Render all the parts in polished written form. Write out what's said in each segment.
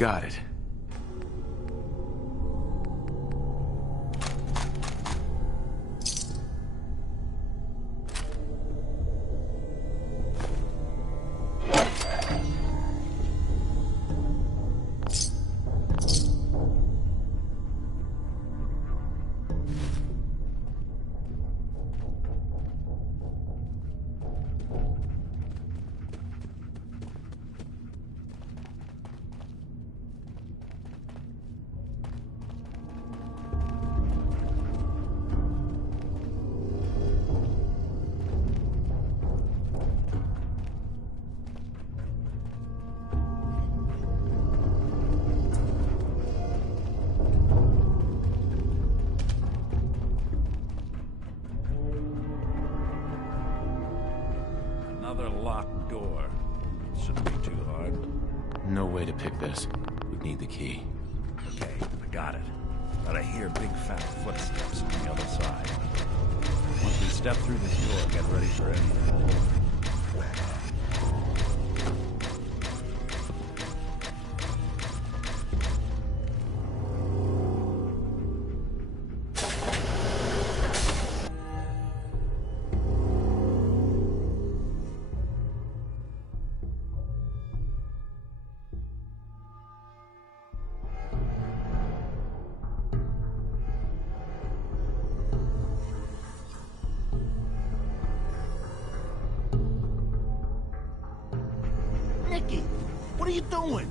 Got it. Another locked door. Shouldn't be too hard. No way to pick this. We'd need the key. Okay, I got it. But I hear big fat footsteps on the other side. Once we step through this door, get ready for anything. Nicky, what are you doing?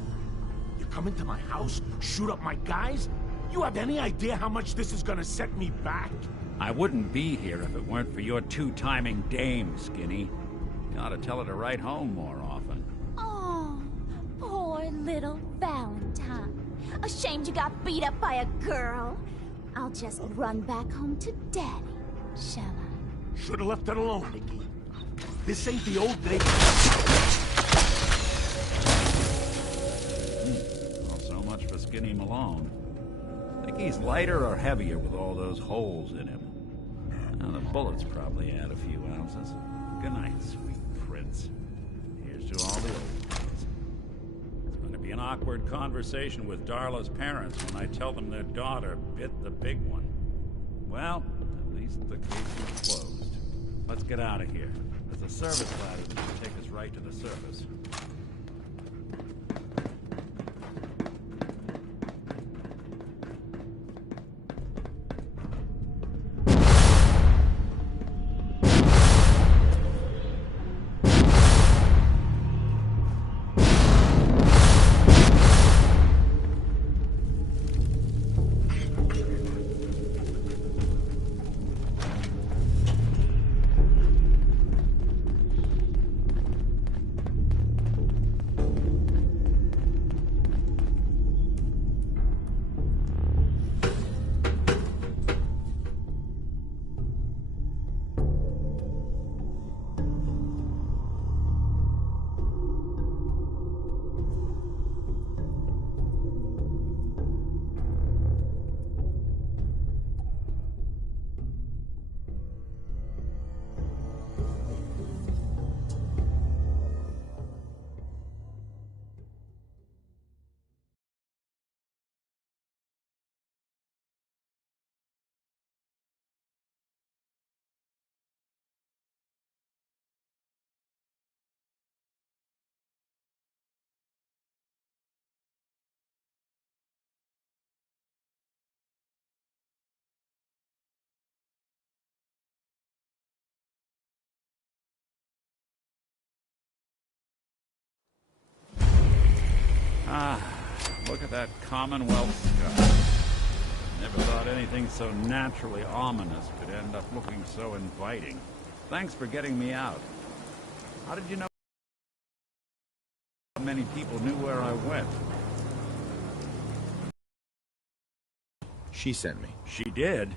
You come into my house, shoot up my guys? You have any idea how much this is gonna set me back? I wouldn't be here if it weren't for your two-timing dame, Skinny. You ought to tell her to write home more often. Oh, poor little Valentine. Ashamed you got beat up by a girl? I'll just run back home to Daddy, shall I? Should've left it alone, Nicky. This ain't the old days. Well, so much for Skinny Malone. Think he's lighter or heavier with all those holes in him? Now, the bullets probably add a few ounces. Good night, sweet prince. Here's to all the old days. It's going to be an awkward conversation with Darla's parents when I tell them their daughter bit the big one. Well, at least the case is closed. Let's get out of here. There's a service ladder that should take us right to the surface. Ah, look at that Commonwealth sky. Never thought anything so naturally ominous could end up looking so inviting. Thanks for getting me out. How did you know how many people knew where I went? She sent me. She did?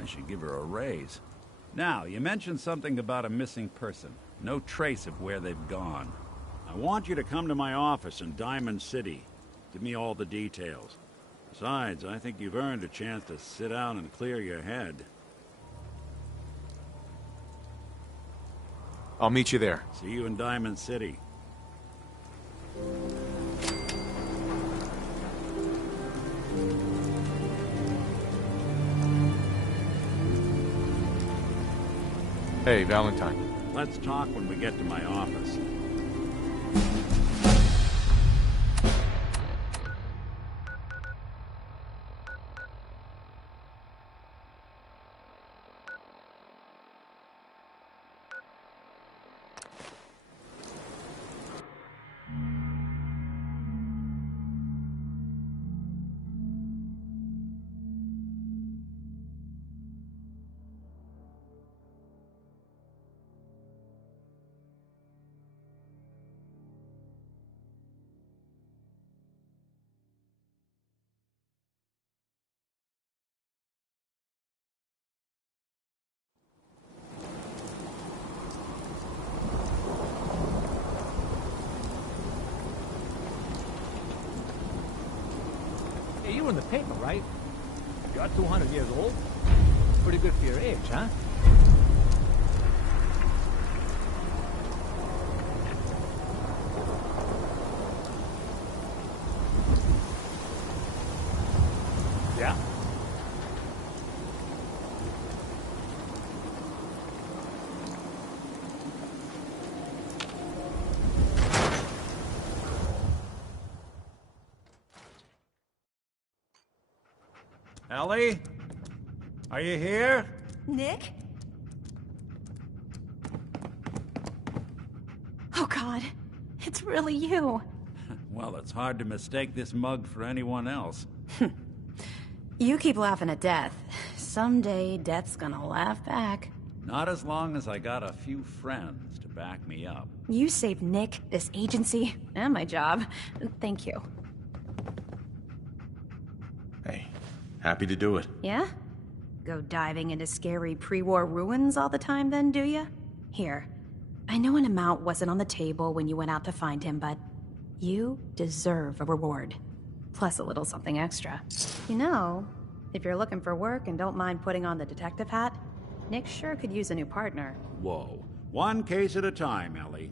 I should give her a raise. Now, you mentioned something about a missing person. No trace of where they've gone. I want you to come to my office in Diamond City. Give me all the details. Besides, I think you've earned a chance to sit down and clear your head. I'll meet you there. See you in Diamond City. Hey, Valentine. Let's talk when we get to my office. Hey, you were in the paper, right? You're 200 years old. Pretty good for your age, huh? Yeah? Ellie? Are you here? Nick? Oh, God. It's really you. Well, it's hard to mistake this mug for anyone else. You keep laughing at death. Someday, death's gonna laugh back. Not as long as I got a few friends to back me up. You saved Nick, this agency, and my job. Thank you. Hey, happy to do it. Yeah? Go diving into scary pre-war ruins all the time then, do ya? Here. I know an amount wasn't on the table when you went out to find him, but you deserve a reward. Plus a little something extra. You know, if you're looking for work and don't mind putting on the detective hat, Nick sure could use a new partner. Whoa. One case at a time, Ellie.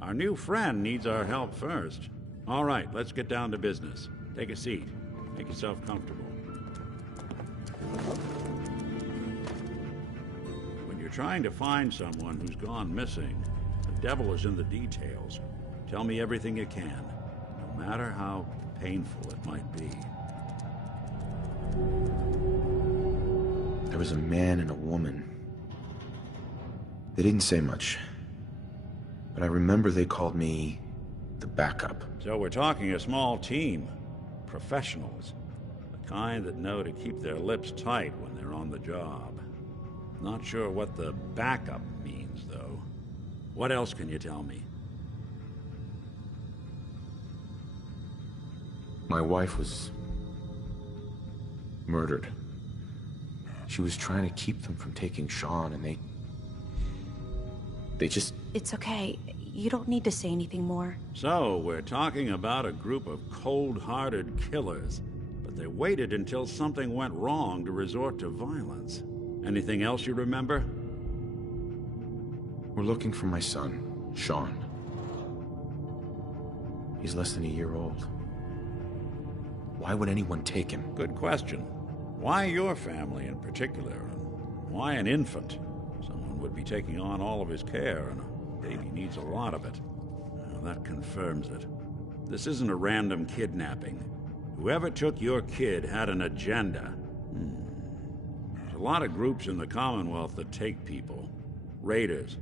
Our new friend needs our help first. All right, let's get down to business. Take a seat. Make yourself comfortable. When you're trying to find someone who's gone missing, the devil is in the details. Tell me everything you can, no matter how painful it might be. There was a man and a woman. They didn't say much. But I remember they called me the backup. So we're talking a small team. Professionals. The kind that know to keep their lips tight when they're on the job. Not sure what the backup means, though. What else can you tell me? My wife was murdered. She was trying to keep them from taking Sean, and they just... It's okay. You don't need to say anything more. So, we're talking about a group of cold-hearted killers, but they waited until something went wrong to resort to violence. Anything else you remember? We're looking for my son, Sean. He's less than a year old. Why would anyone take him? Good question. Why your family in particular? And why an infant? Someone would be taking on all of his care, and a baby needs a lot of it. Well, that confirms it. This isn't a random kidnapping. Whoever took your kid had an agenda. There's a lot of groups in the Commonwealth that take people. Raiders,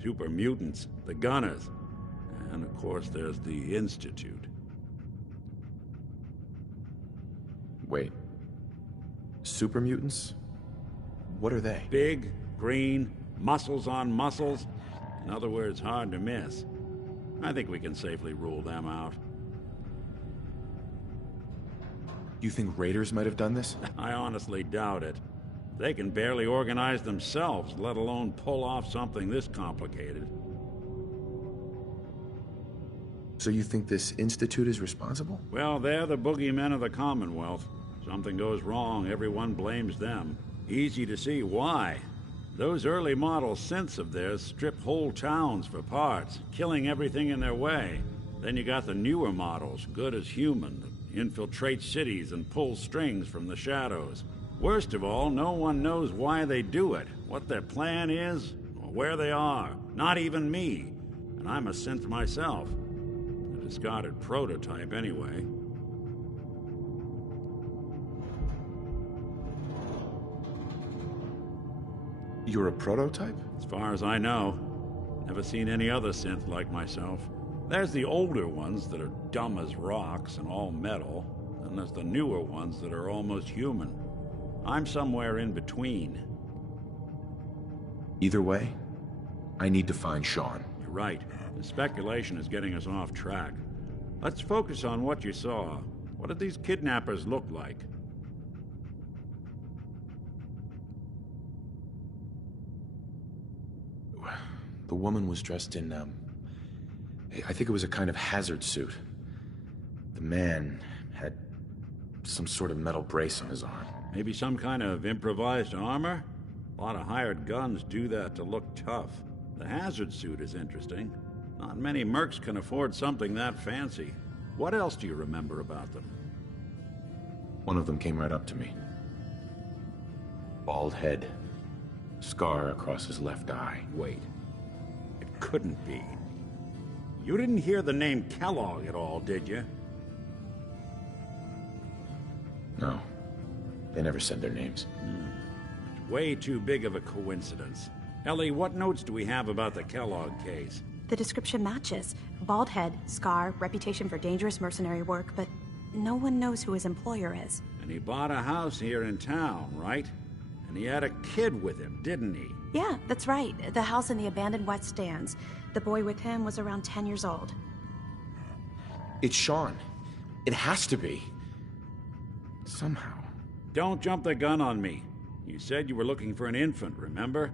super mutants, the Gunners, and of course there's the Institute. Wait. Super mutants? What are they? Big, green, muscles on muscles. In other words, hard to miss. I think we can safely rule them out. You think raiders might have done this? I honestly doubt it. They can barely organize themselves, let alone pull off something this complicated. So you think this Institute is responsible? Well, they're the boogeymen of the Commonwealth. Something goes wrong, everyone blames them. Easy to see why. Those early model synths of theirs strip whole towns for parts, killing everything in their way. Then you got the newer models, good as human, that infiltrate cities and pull strings from the shadows. Worst of all, no one knows why they do it, what their plan is, or where they are. Not even me. And I'm a synth myself. A discarded prototype, anyway. You're a prototype? As far as I know. Never seen any other synth like myself. There's the older ones that are dumb as rocks and all metal, and there's the newer ones that are almost human. I'm somewhere in between. Either way, I need to find Sean. You're right. The speculation is getting us off track. Let's focus on what you saw. What did these kidnappers look like? The woman was dressed in, I think it was a kind of hazard suit. The man had some sort of metal brace on his arm. Maybe some kind of improvised armor? A lot of hired guns do that to look tough. The hazard suit is interesting. Not many mercs can afford something that fancy. What else do you remember about them? One of them came right up to me. Bald head. Scar across his left eye. Wait. It couldn't be. You didn't hear the name Kellogg at all, did you? No. They never said their names. It's way too big of a coincidence. Ellie, what notes do we have about the Kellogg case? The description matches. Bald head, scar, reputation for dangerous mercenary work, but no one knows who his employer is. And he bought a house here in town, right? And he had a kid with him, didn't he? Yeah, that's right. The house in the abandoned West Stands. The boy with him was around 10 years old. It's Sean. It has to be. Somehow. Don't jump the gun on me. You said you were looking for an infant, remember?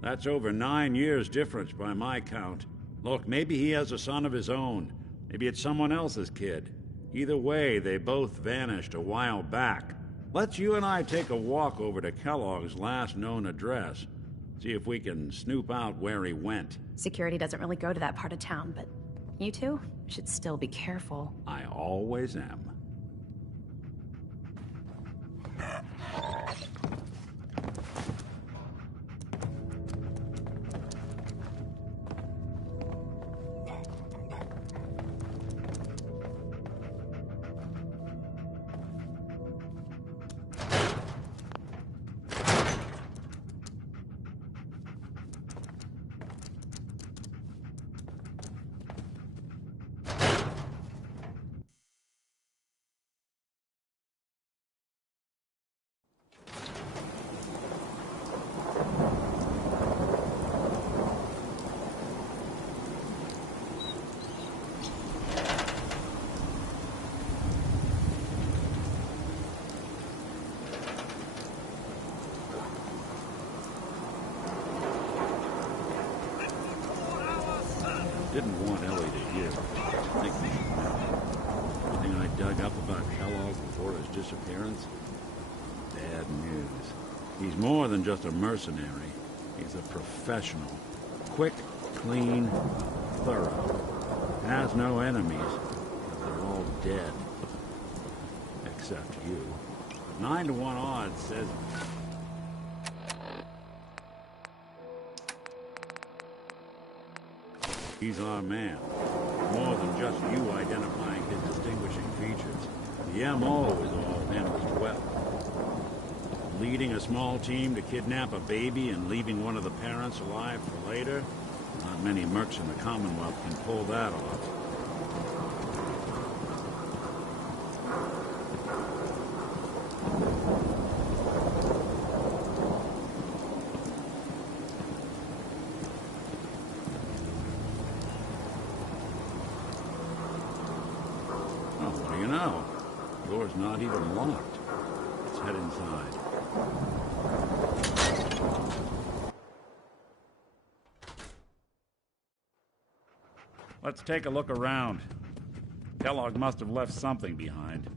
That's over 9 years difference by my count. Look, maybe he has a son of his own. Maybe it's someone else's kid. Either way, they both vanished a while back. Let's you and I take a walk over to Kellogg's last known address. See if we can snoop out where he went. Security doesn't really go to that part of town, but you two should still be careful. I always am. Didn't want Ellie to hear. Everything I dug up about Kellogg before his disappearance? Bad news. He's more than just a mercenary. He's a professional. Quick, clean, thorough. Has no enemies. They're all dead. Except you. 9 to 1 odds says... He's our man. More than just you identifying his distinguishing features. The M.O. is all him as well. Leading a small team to kidnap a baby and leaving one of the parents alive for later? Not many mercs in the Commonwealth can pull that off. Door's not even locked. Let's head inside. Let's take a look around. Kellogg must have left something behind.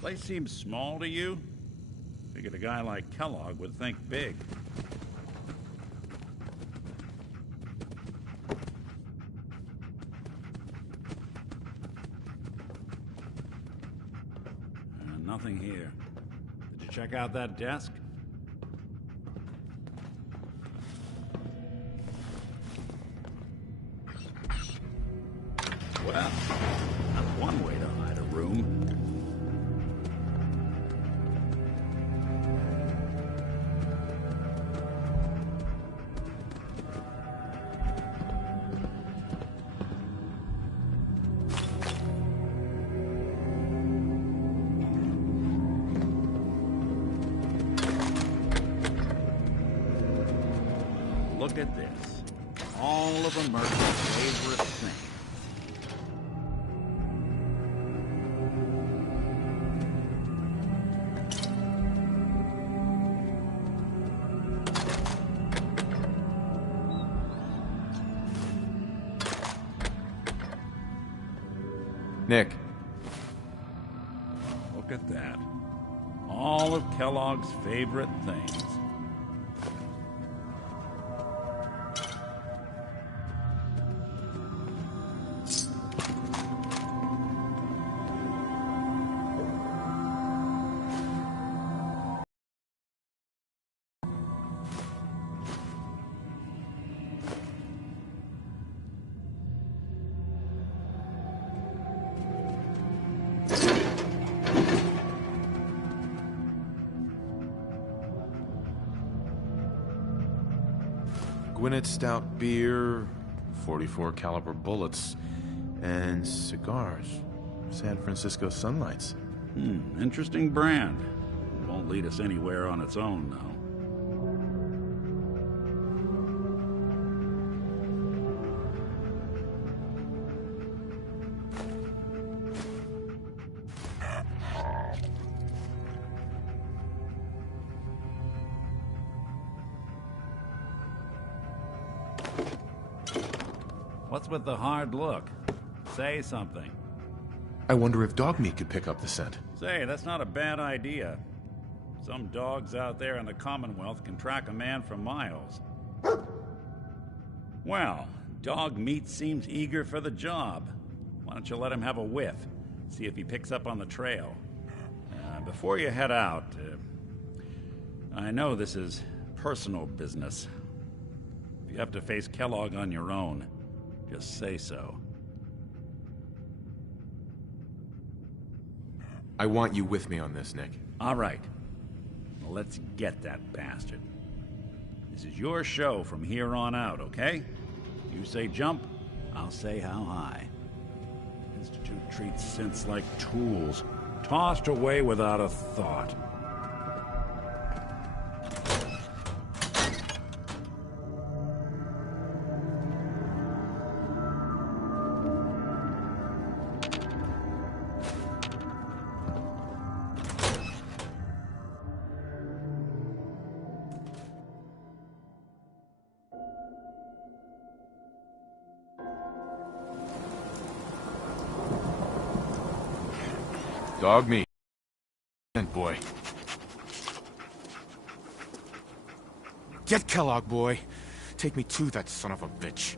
Place seems small to you? Figured a guy like Kellogg would think big. Nothing here. Did you check out that desk? Well, that's one way to hide a room. Look at this. All of America's favorite things. Nick. Look at that. All of Kellogg's favorite things. Gwinnett Stout beer, 44 caliber bullets, and cigars. San Francisco Sunlights. Interesting brand. Won't lead us anywhere on its own, though. What's with the hard look? Say something. I wonder if dog meat could pick up the scent. Say, that's not a bad idea. Some dogs out there in the Commonwealth can track a man for miles. Well, dog meat seems eager for the job. Why don't you let him have a whiff? See if he picks up on the trail. Before you head out, I know this is personal business. If you have to face Kellogg on your own, just say so. I want you with me on this, Nick. All right. Well, let's get that bastard. This is your show from here on out, okay? You say jump, I'll say how high. Institute treats synths like tools, tossed away without a thought. Dog meat. And boy. Get Kellogg, boy. Take me to that son of a bitch.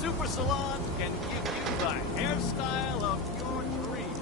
Super Salon can give you the hairstyle of your dreams.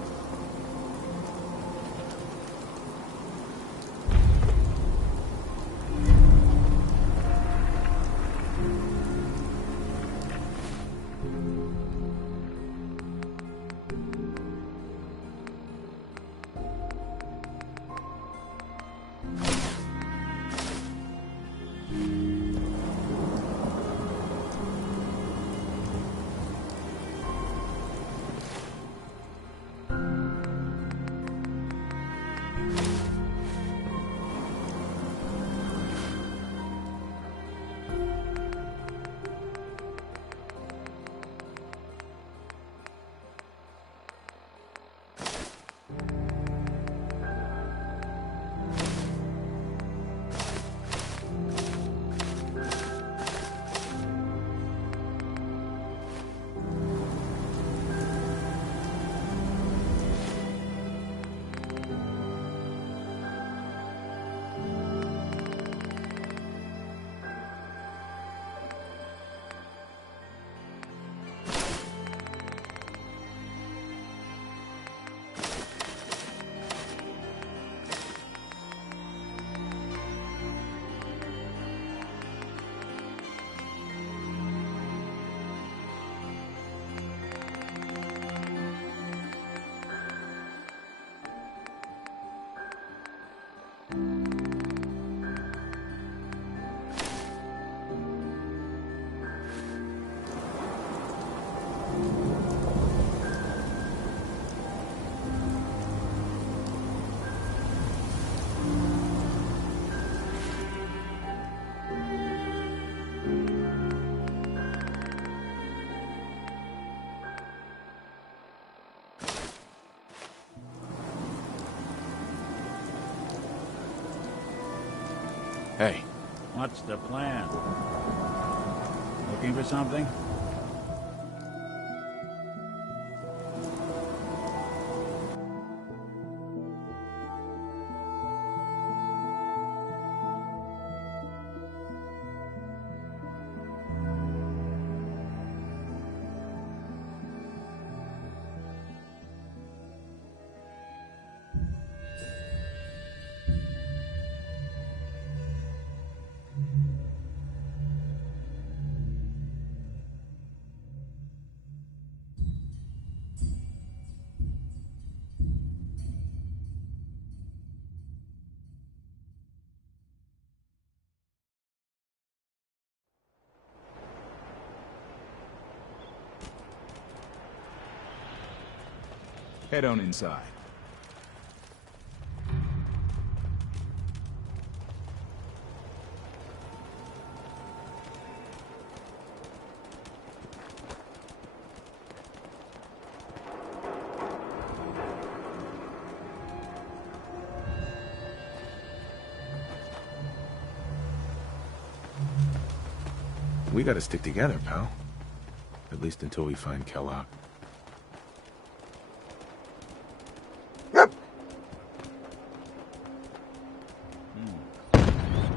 Hey. What's the plan? Looking for something? Head on inside. We gotta stick together, pal. At least until we find Kellogg.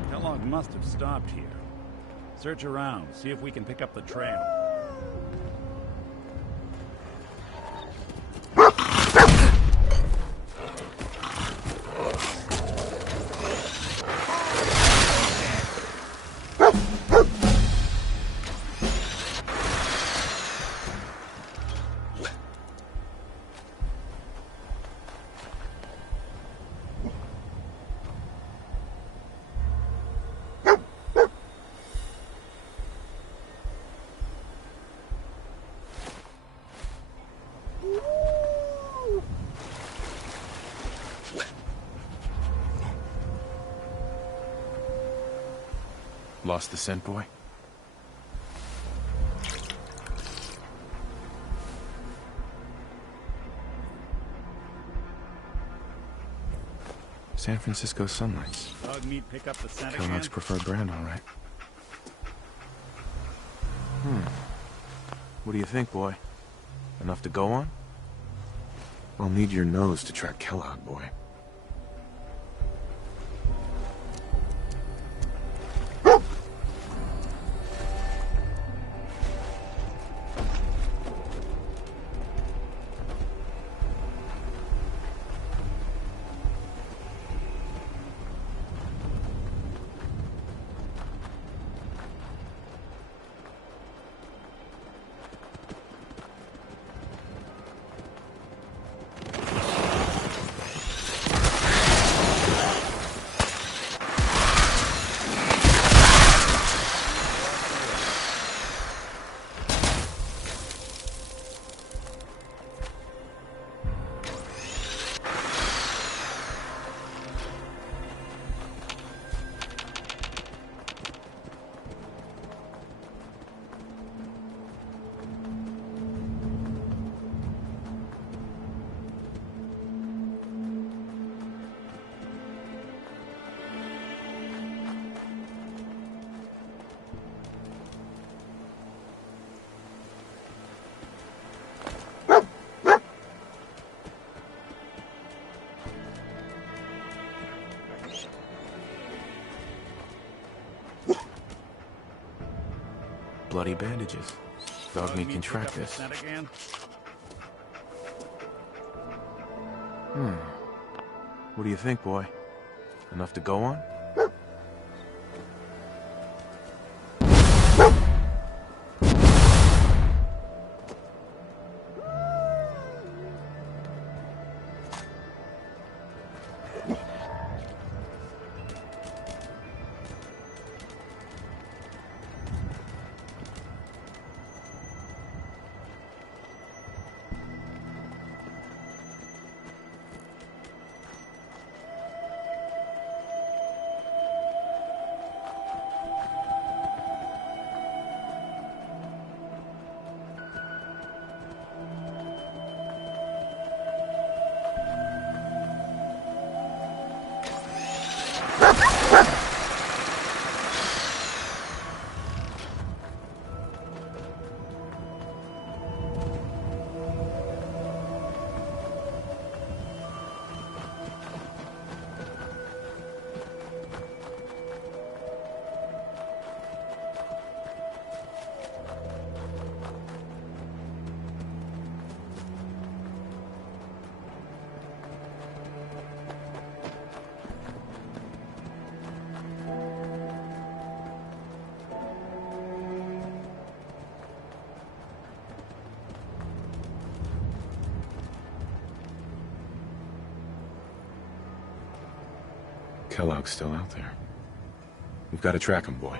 Kellogg must have stopped here. Search around, see if we can pick up the trail. Lost the scent, boy? San Francisco Sunlights. Dog meat pick up the scent again? Kellogg's preferred brand, all right. What do you think, boy? Enough to go on? I'll need your nose to track Kellogg, boy. Bloody bandages. Dog meat can track this. Again? What do you think, boy? Enough to go on? Kellogg's still out there. We've got to track him, boy.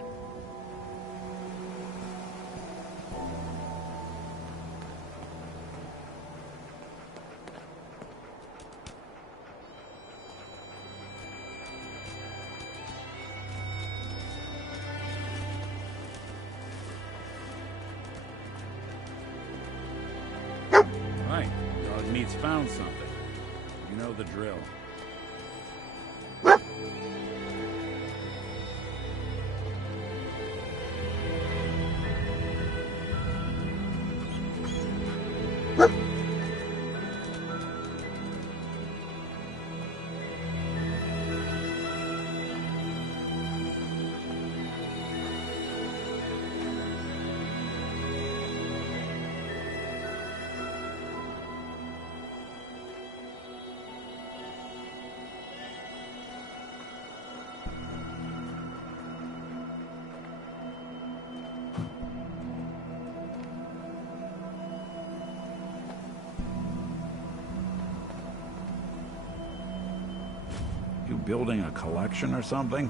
Right. Dog Meat's found something. You know the drill. You building a collection or something?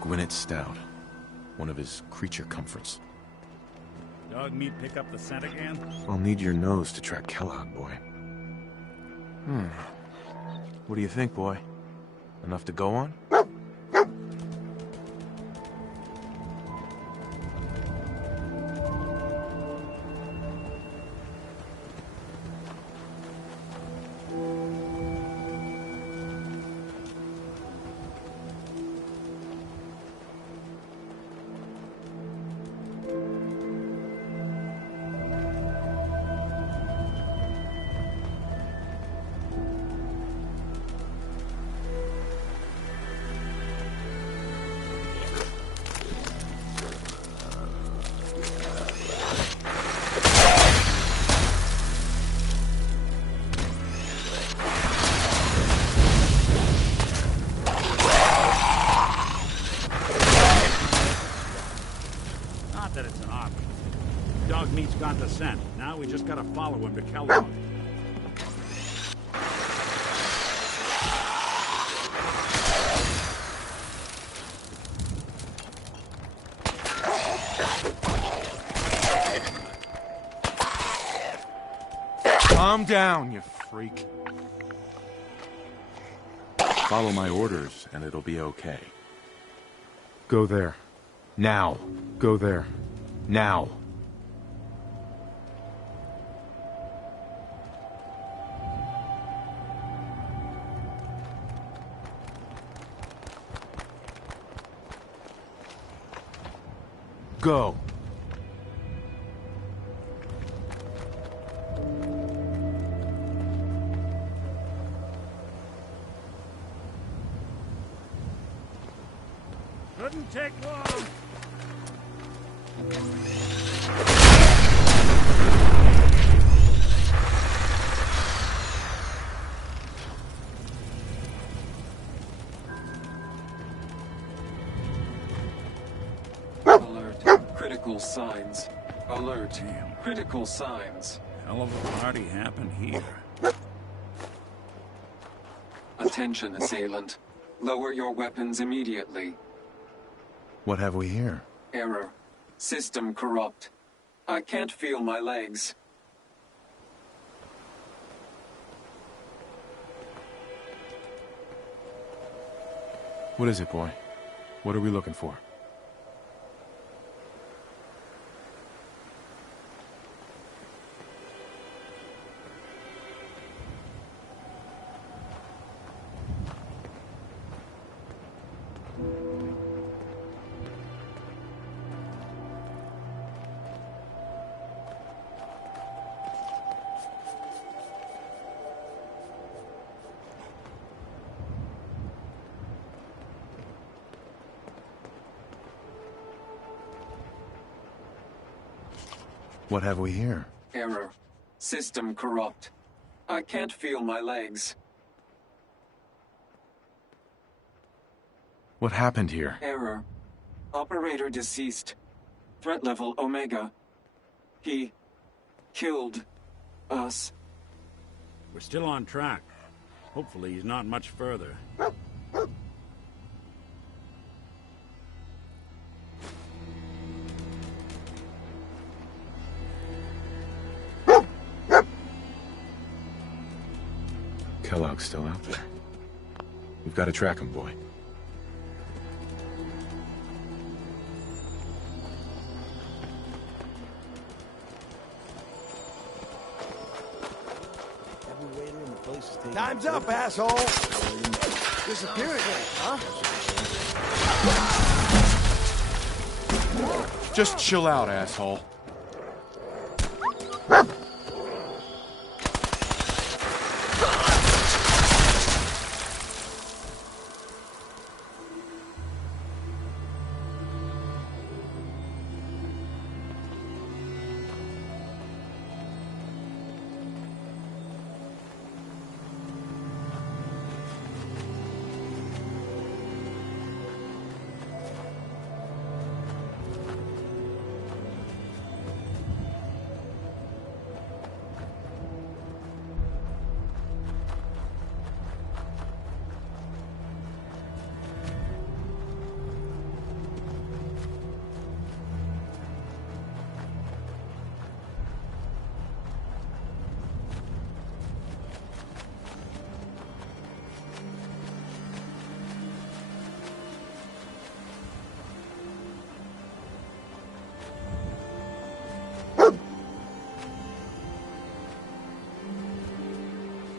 Gwyneth Stout. One of his creature comforts. Dog Meat pick up the scent again? I'll need your nose to track Kellogg, boy. What do you think, boy? Enough to go on? Not that it's an option. Dog Meat's got the scent. Now we just gotta follow him to Kellogg. Calm down, you freak. Follow my orders, and it'll be okay. Go there. Now. Go there. Now. Go. Couldn't take long. Alert. Critical signs. Alert. Damn. Critical signs. Hell of a party happened here. Attention, assailant. Lower your weapons immediately. What have we here? Error. System corrupt. I can't feel my legs. What is it, boy? What are we looking for? What have we here? Error. System corrupt. I can't feel my legs. What happened here? Error. Operator deceased. Threat level Omega. He killed us. We're still on track. Hopefully he's not much further. Kellogg's still out there. We've got to track him, boy. Time's up, asshole! Disappeared again, huh? Just chill out, asshole.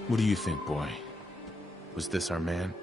What do you think, boy? Was this our man?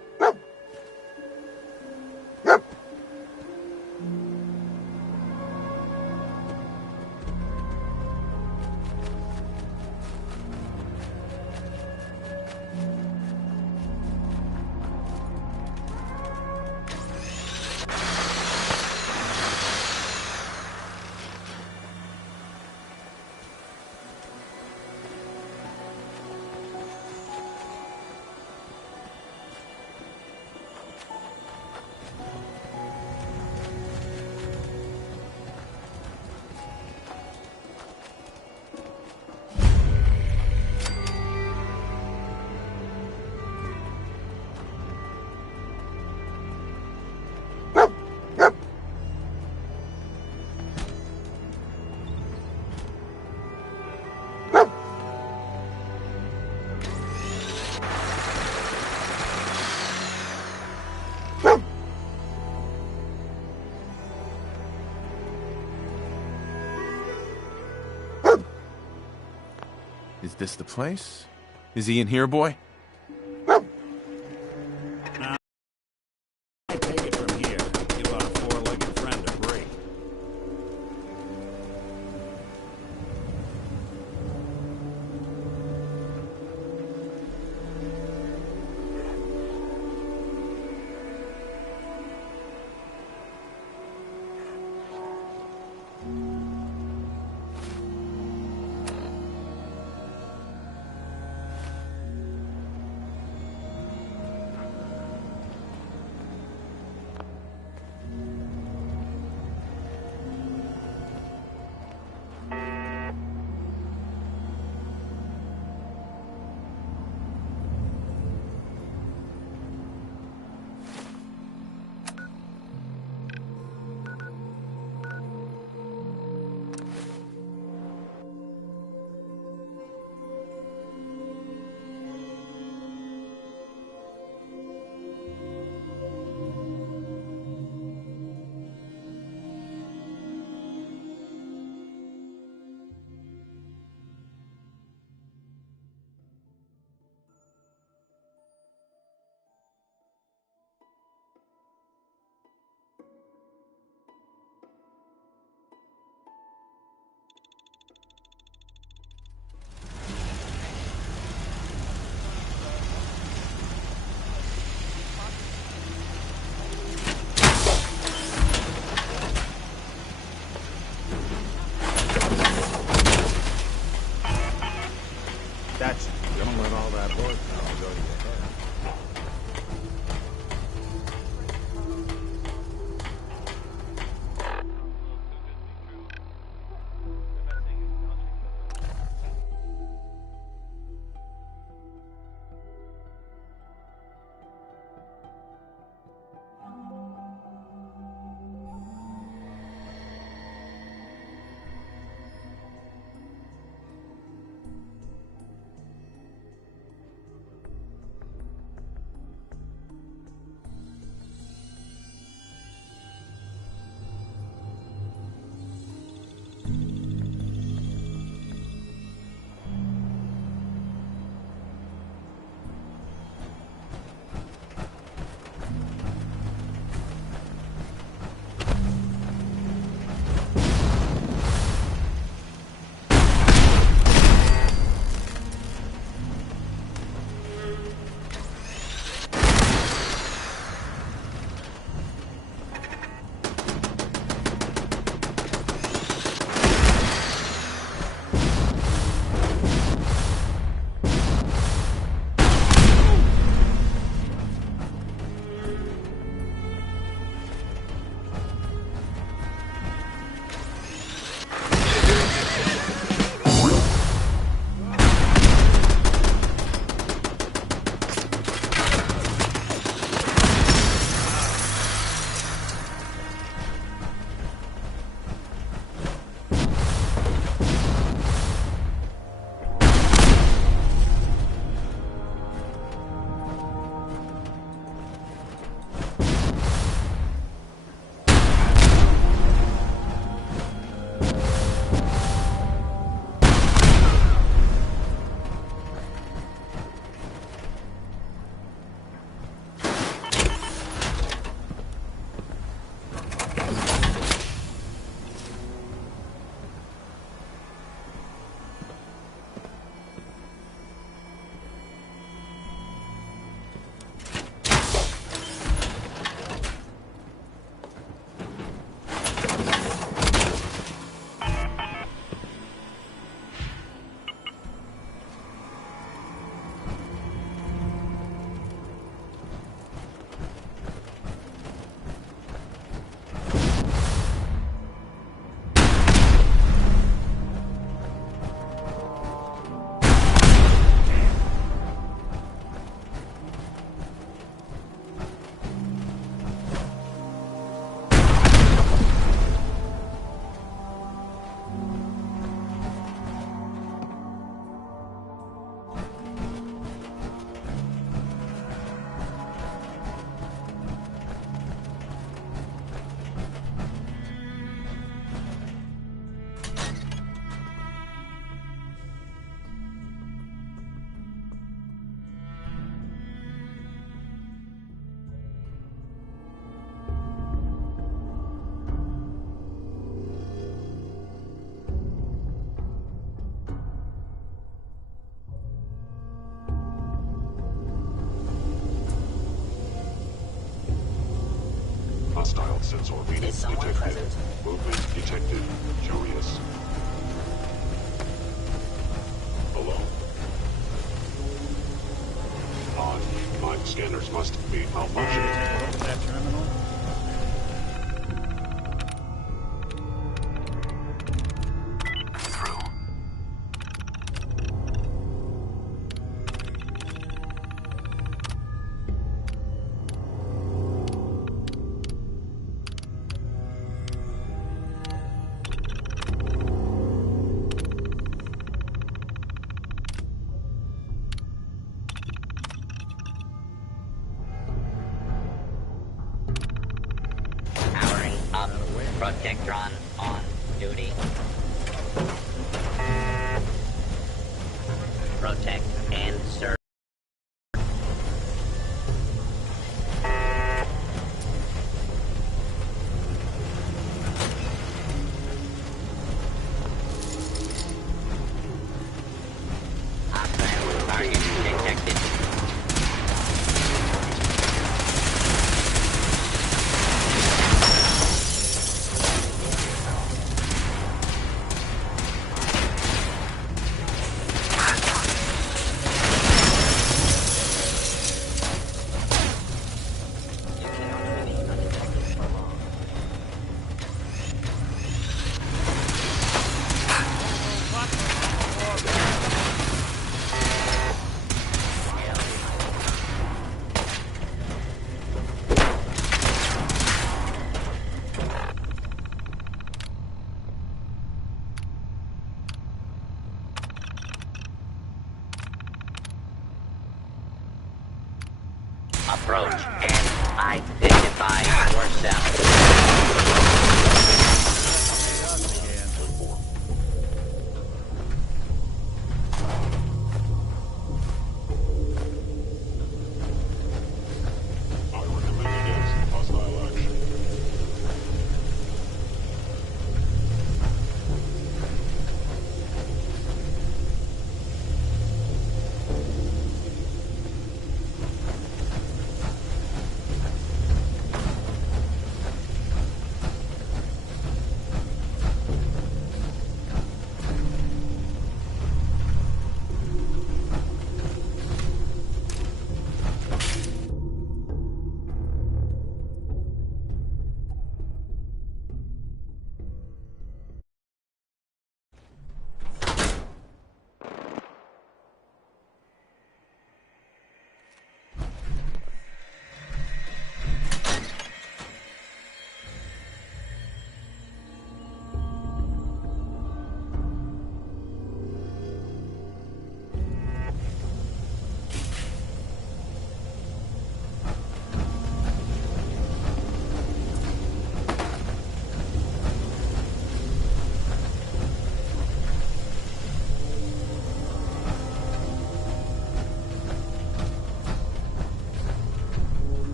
Is this the place? Is he in here, boy? Take it from here. Give our four-legged friend a break. sensor reading detected. Present? Movement detected. Curious. Hello? Odd. My scanners must be malfunctioning. Over that terminal? Protectron on duty. Protect and serve. Hostile target detected. Approach and identify yourself. I recommend against hostile action.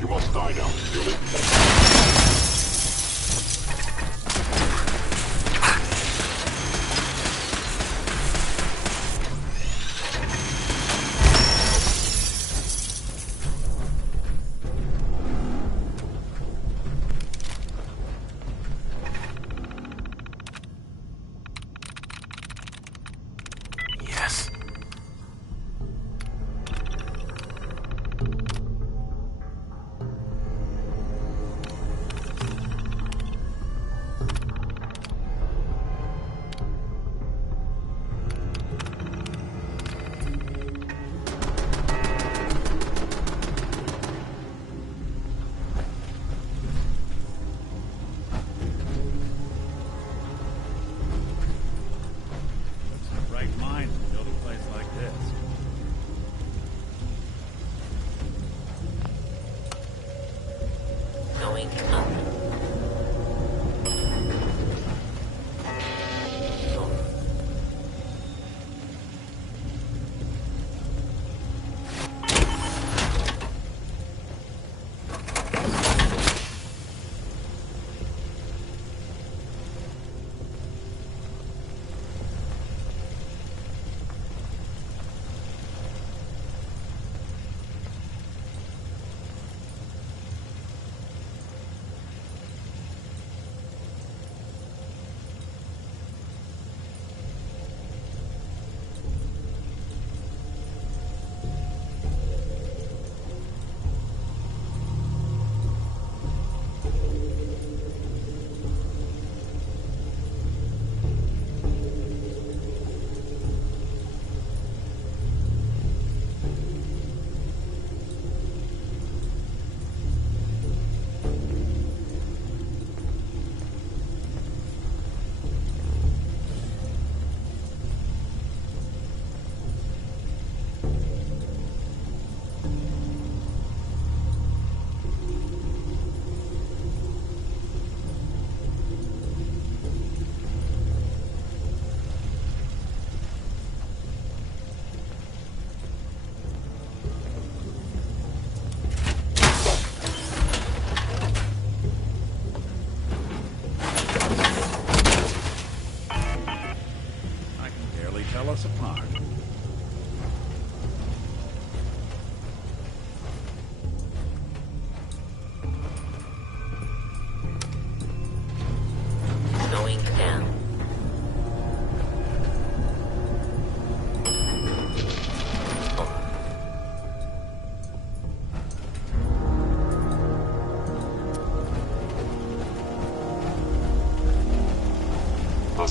You must die now, Julie. Yes.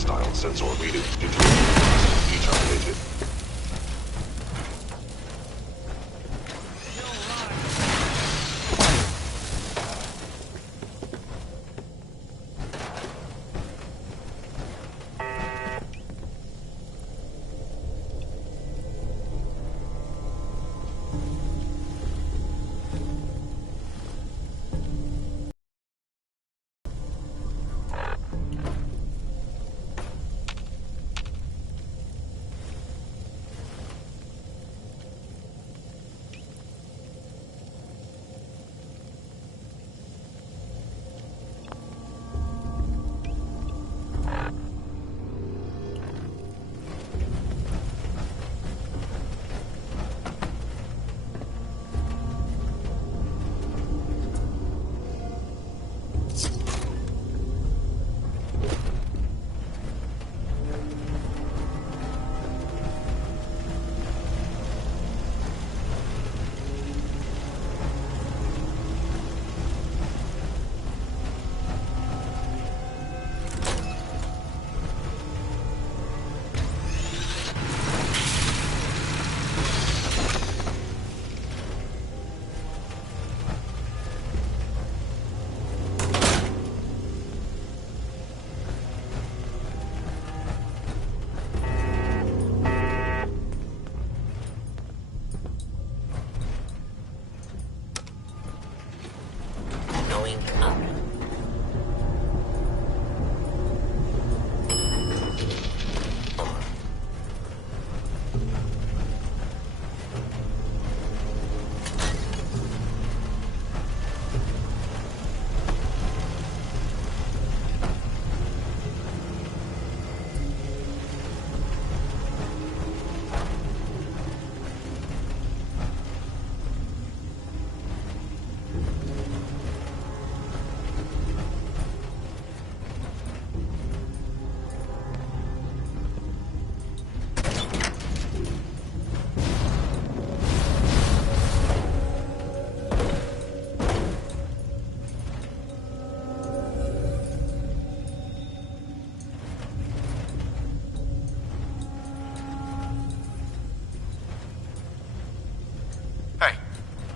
hostile sensor reading digital each updated.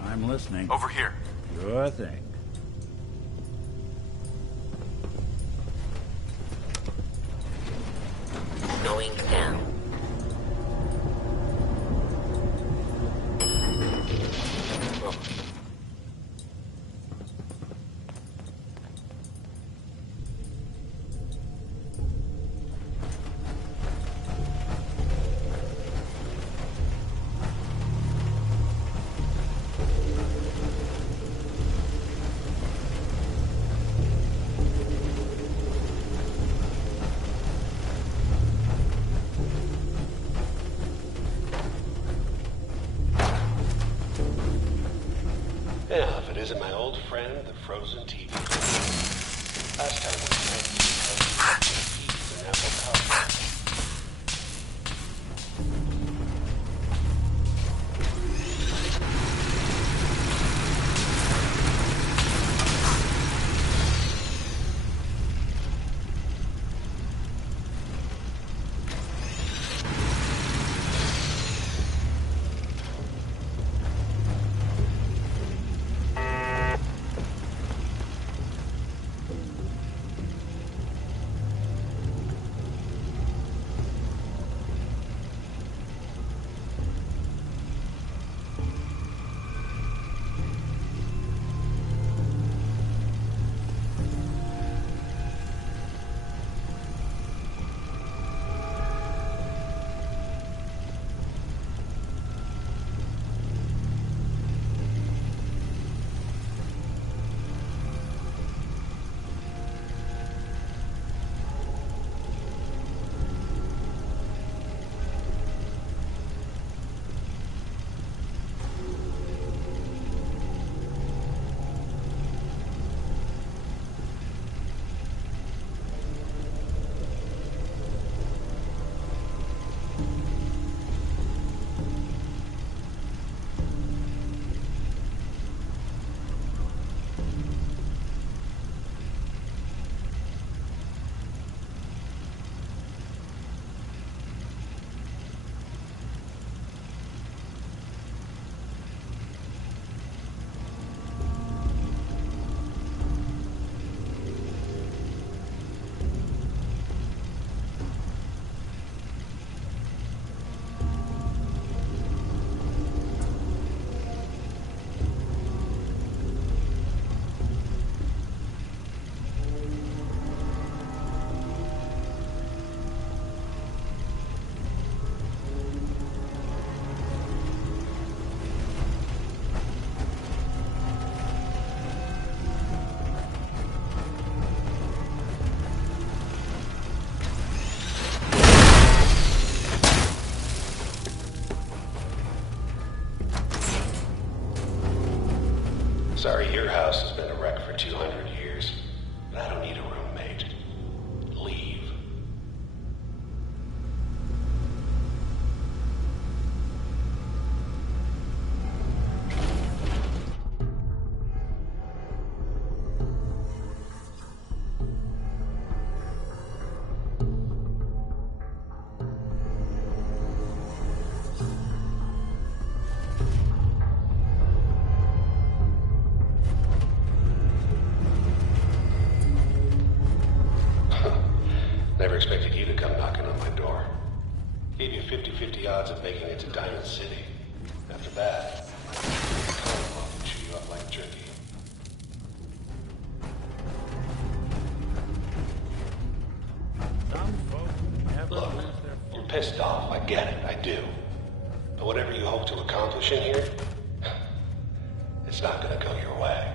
I'm listening. Over here. Sure thing. Going down. Yeah, if it isn't my old friend, the frozen TV. Last time we met, peace and apple pie. Sorry, your house has been a wreck for 200 years. But I don't need a roommate. Leave. Never expected you to come knocking on my door. Gave you 50-50 odds of making it to Diamond City. After that, I'll chew you up like jerky. Some folk never Look, lose their you're pissed off, I get it, I do. But whatever you hope to accomplish in here, it's not gonna go your way.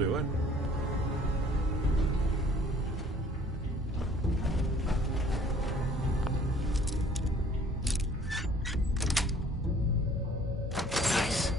do it. Nice.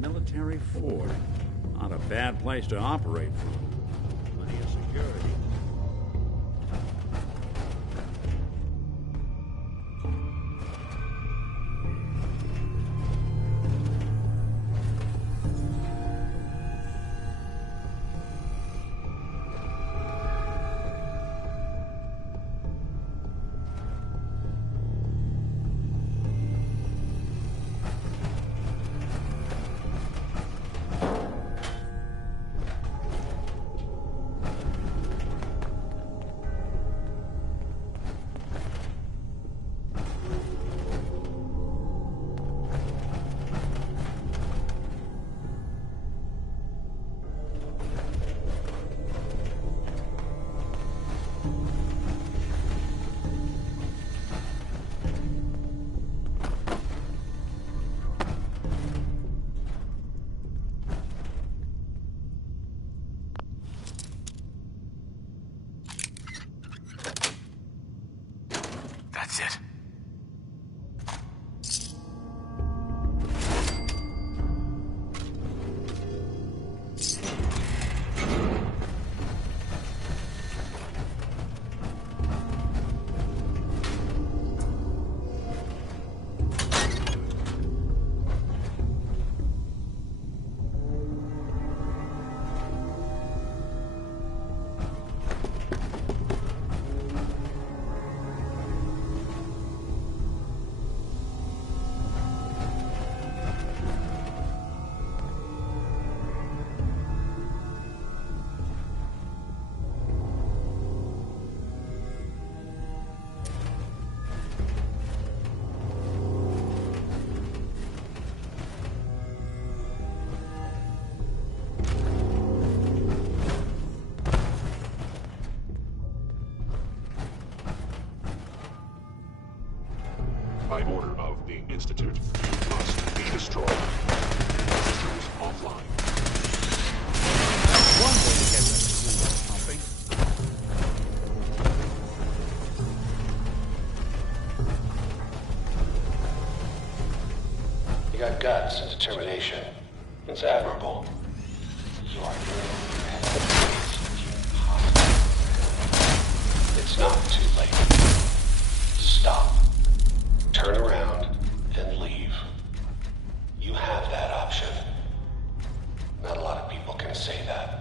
Military fort. Not a bad place to operate from. Plenty of security. That's it. By order of the Institute, must be destroyed. Systems offline. One way to get that pumping. You got guts and determination. It's admirable. You are It's not too late. Stop. Turn around and leave. You have that option. Not a lot of people can say that.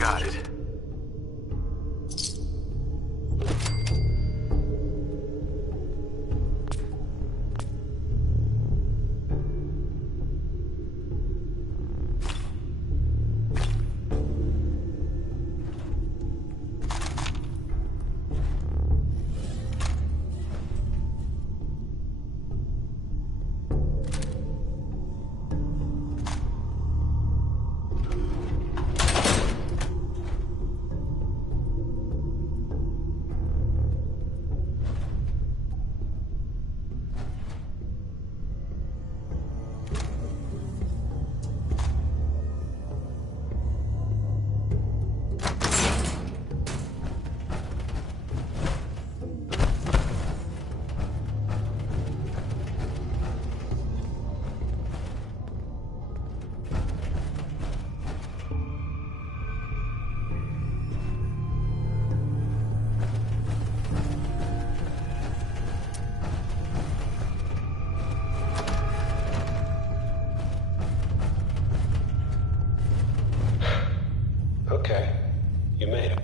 Got it. Okay, you made it.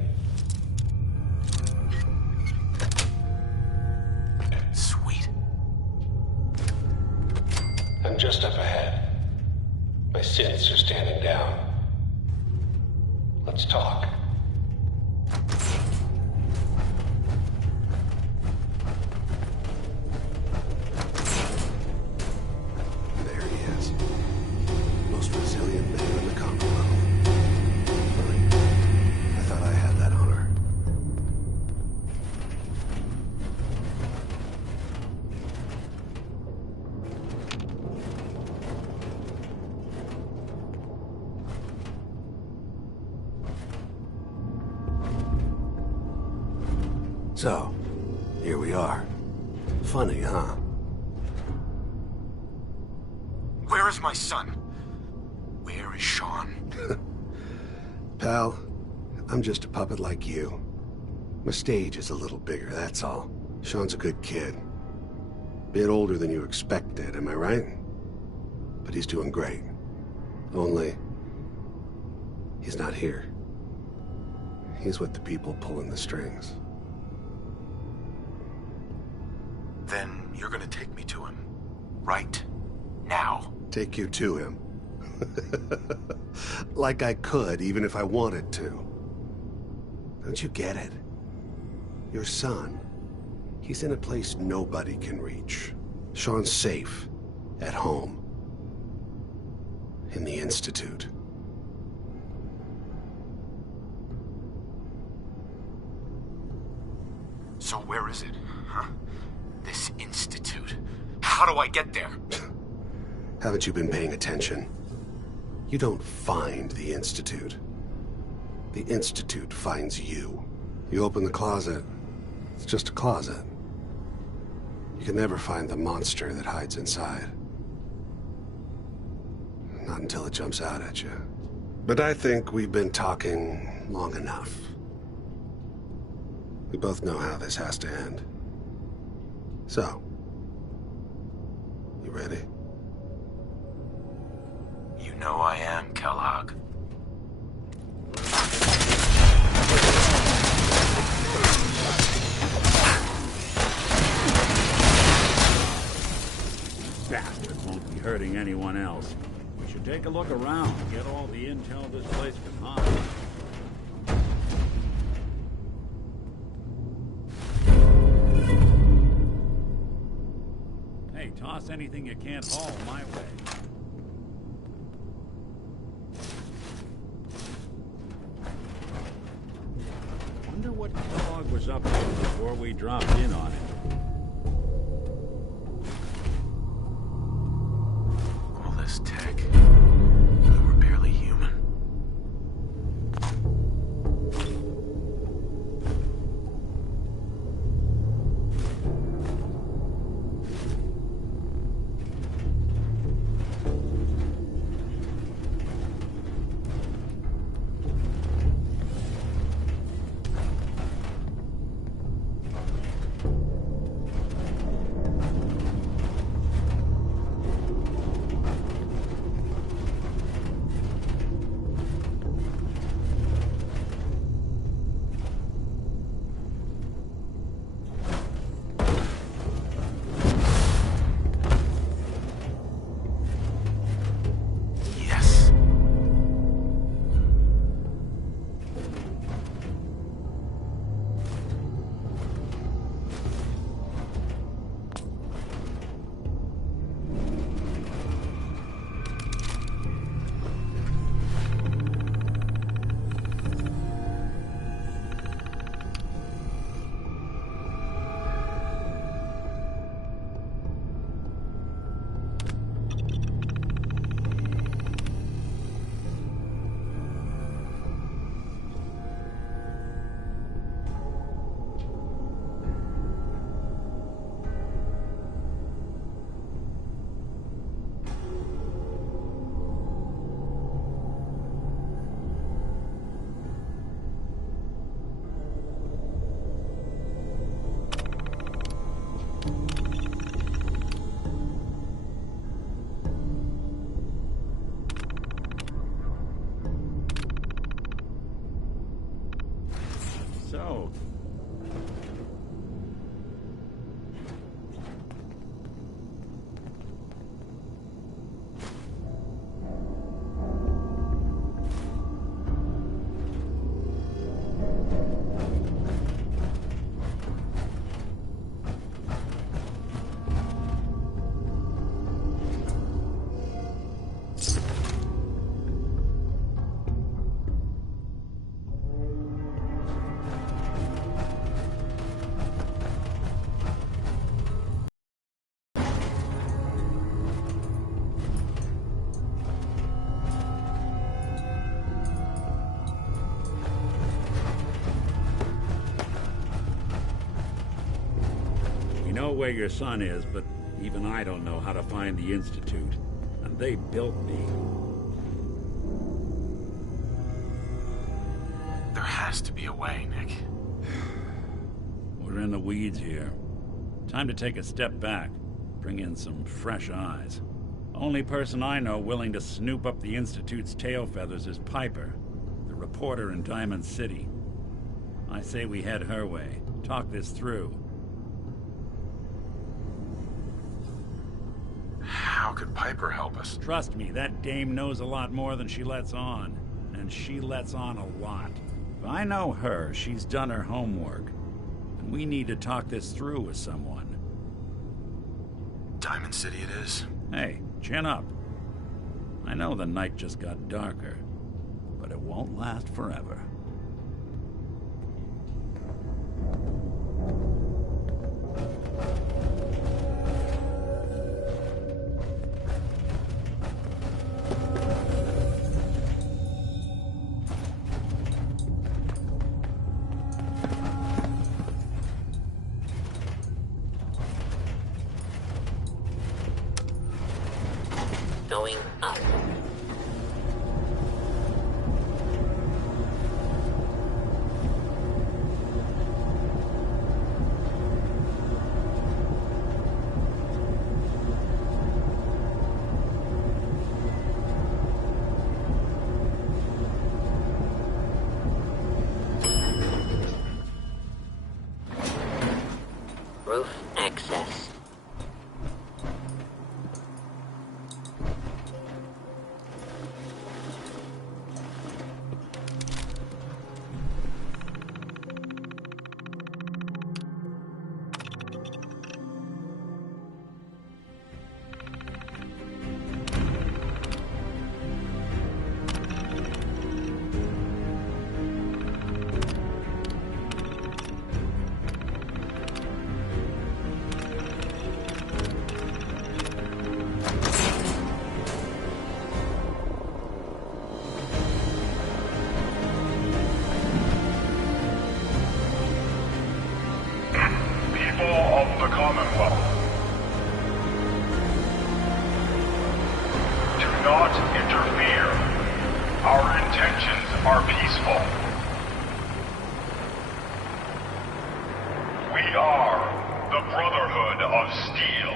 Sweet. I'm just up ahead. My synths are standing down. Let's talk. There he is. Most resilient man in the Commonwealth. I thought I had that honor. So, here we are. Funny, huh? Where is my son? Where is Sean? Pal, I'm just a puppet like you. My stage is a little bigger, that's all. Sean's a good kid. Bit older than you expected, am I right? But he's doing great. Only, he's not here. He's with the people pulling the strings. Then you're gonna take me to him. Right now. Take you to him. Like I could, even if I wanted to. Don't you get it? Your son, he's in a place nobody can reach. Sean's safe, at home. In the Institute. So where is it, huh? This institute. How do I get there? Haven't you been paying attention? You don't find the Institute. The Institute finds you. You open the closet, it's just a closet. You can never find the monster that hides inside. Not until it jumps out at you. But I think we've been talking long enough. We both know how this has to end. So, you ready? You know I am, Kellogg. Bastard won't be hurting anyone else. We should take a look around, get all the intel this place can hide. Hey, toss anything you can't haul my way. Wonder what Kellogg was up to before we dropped in on him. All this tech. We were barely human. So, we know where your son is, but even I don't know how to find the Institute. And they built me. There has to be a way, Nick. We're in the weeds here. Time to take a step back, bring in some fresh eyes. Only person I know willing to snoop up the Institute's tail feathers is Piper, the reporter in Diamond City. I say we head her way, talk this through. How could Piper help us? Trust me, that dame knows a lot more than she lets on. And she lets on a lot. If I know her, she's done her homework. And we need to talk this through with someone. Diamond City it is. Hey, chin up. I know the night just got darker, but it won't last forever. Going up. Roof access. The Commonwealth. Do not interfere. Our intentions are peaceful. We are the Brotherhood of Steel.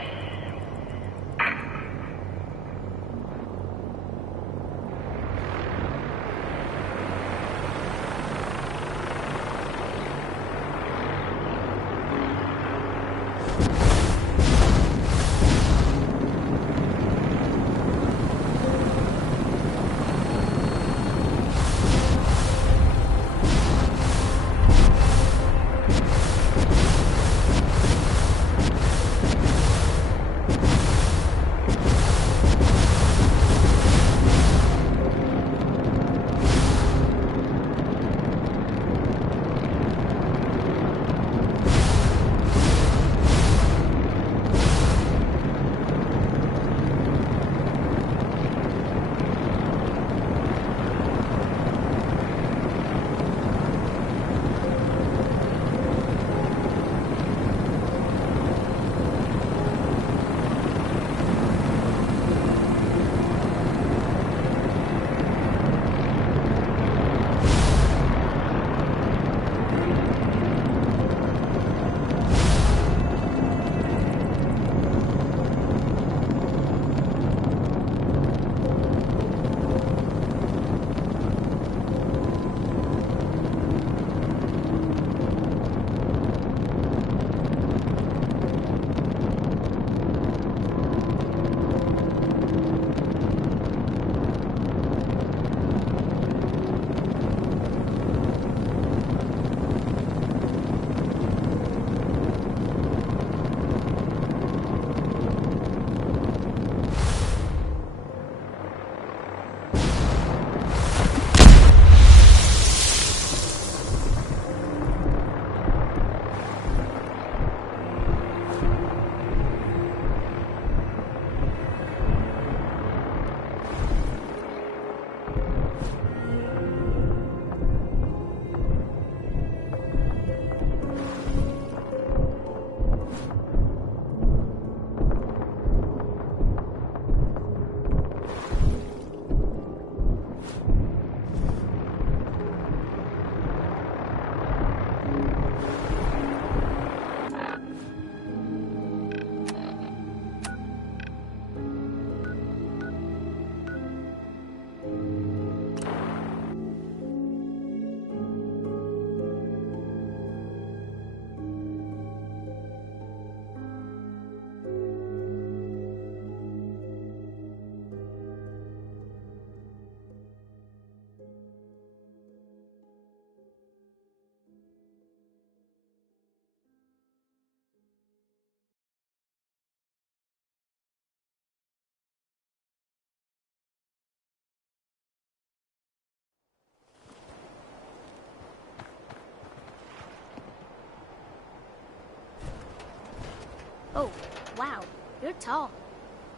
Oh, wow. You're tall.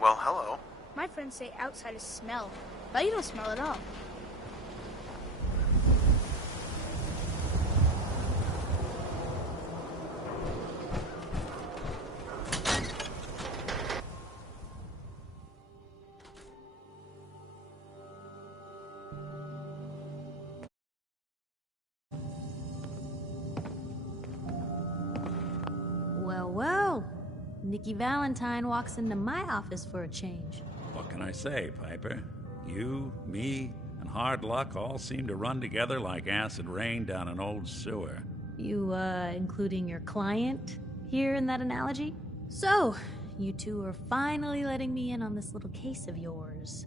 Well, hello. My friends say outsiders smell, but you don't smell at all. Well, Nikki Valentine walks into my office for a change. What can I say, Piper? You, me, and hard luck all seem to run together like acid rain down an old sewer. You, including your client here in that analogy? So, you two are finally letting me in on this little case of yours.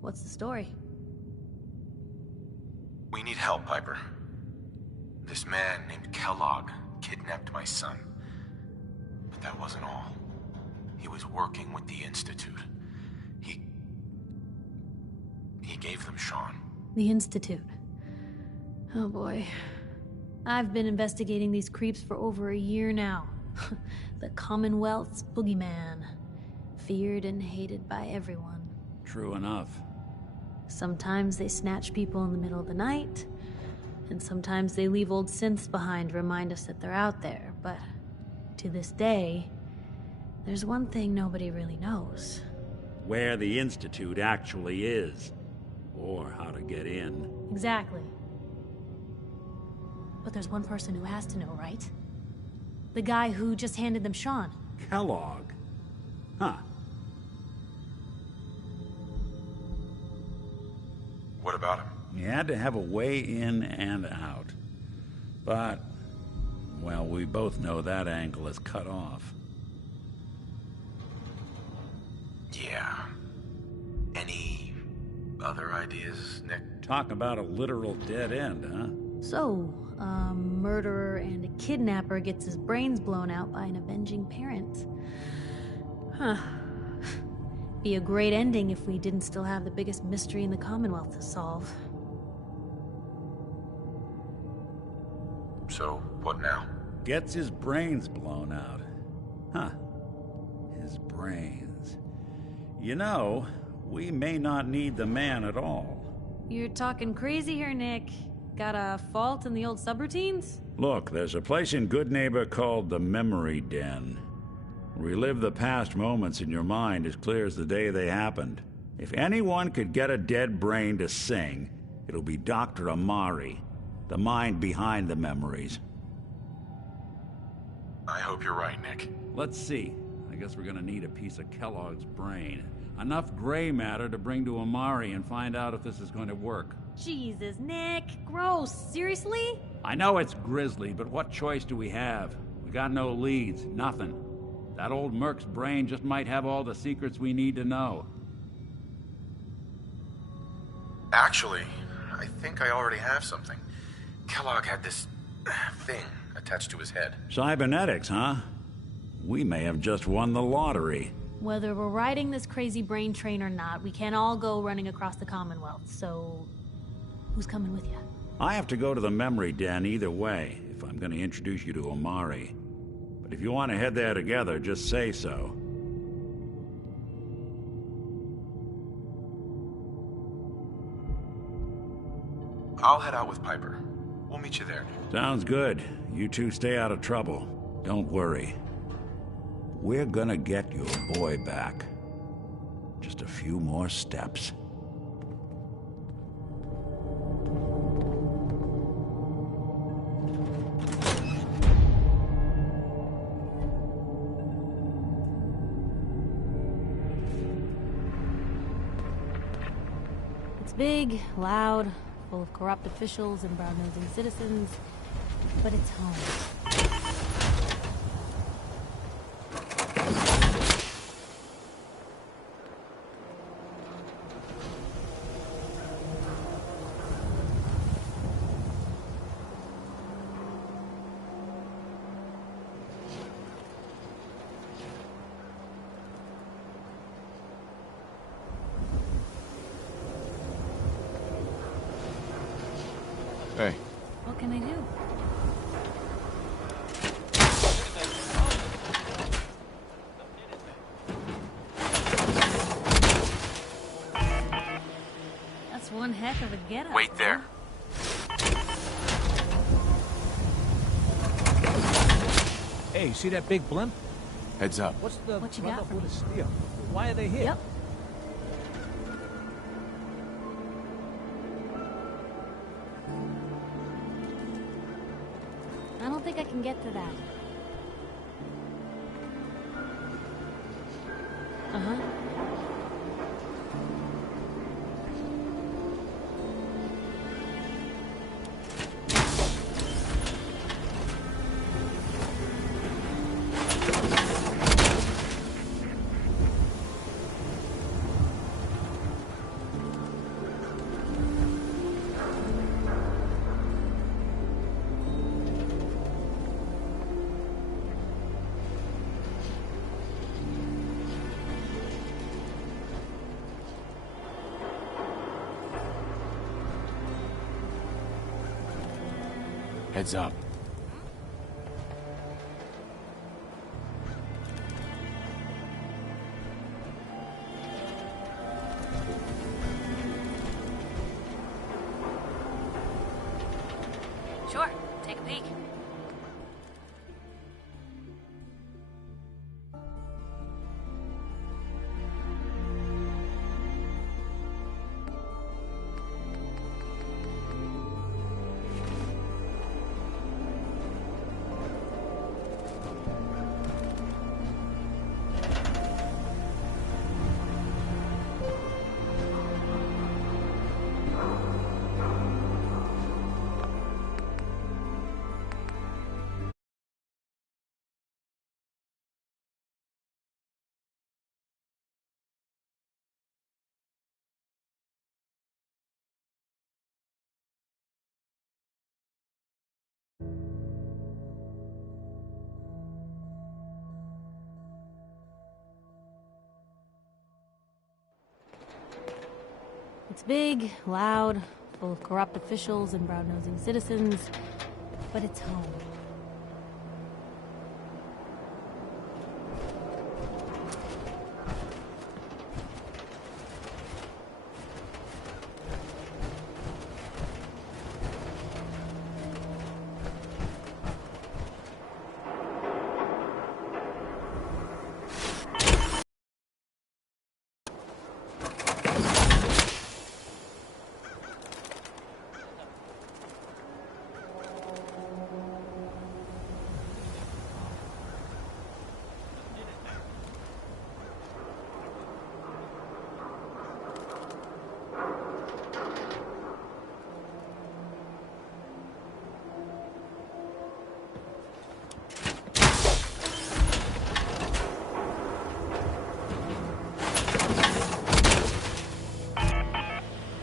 What's the story? We need help, Piper. This man named Kellogg kidnapped my son. But that wasn't all. He was working with the Institute. He gave them Sean. The Institute. Oh boy. I've been investigating these creeps for over a year now. The Commonwealth's boogeyman. Feared and hated by everyone. True enough. Sometimes they snatch people in the middle of the night, and sometimes they leave old synths behind to remind us that they're out there, but to this day, there's one thing nobody really knows. Where the Institute actually is. Or how to get in. Exactly. But there's one person who has to know, right? The guy who just handed them Sean. Kellogg? Huh. What about him? He had to have a way in and out. But, well, we both know that angle is cut off. Yeah. Any other ideas, Nick? Talk about a literal dead end, huh? So, a murderer and a kidnapper gets his brains blown out by an avenging parent. Huh. Be a great ending if we didn't still have the biggest mystery in the Commonwealth to solve. So, what now? Gets his brains blown out. Huh. His brains. You know, we may not need the man at all. You're talking crazy here, Nick. Got a fault in the old subroutines? Look, there's a place in Goodneighbor called the Memory Den. Relive the past moments in your mind as clear as the day they happened. If anyone could get a dead brain to sing, it'll be Dr. Amari, the mind behind the memories. I hope you're right, Nick. Let's see. I guess we're gonna need a piece of Kellogg's brain. Enough gray matter to bring to Amari and find out if this is going to work. Jesus, Nick. Gross. Seriously? I know it's grisly, but what choice do we have? We got no leads, nothing. That old Merc's brain just might have all the secrets we need to know. Actually, I think I already have something. Kellogg had this thing attached to his head. Cybernetics, huh? We may have just won the lottery. Whether we're riding this crazy brain train or not, we can't all go running across the Commonwealth, so who's coming with you? I have to go to the Memory Den either way, if I'm going to introduce you to Amari. But if you want to head there together, just say so. I'll head out with Piper. We'll meet you there. Sounds good. You two stay out of trouble. Don't worry. We're gonna get your boy back. Just a few more steps. It's big, loud, full of corrupt officials and brown-nosing citizens, but it's home. Hey. What can I do? heck of a getup. Wait there. Hey, see that big blimp? Heads up. What's the What you got for Brotherhood me? of Steel? Why are they here? Yep. I don't think I can get to that. Uh-huh. Heads up. Sure, take a peek. It's big, loud, full of corrupt officials and brown-nosing citizens, but it's home.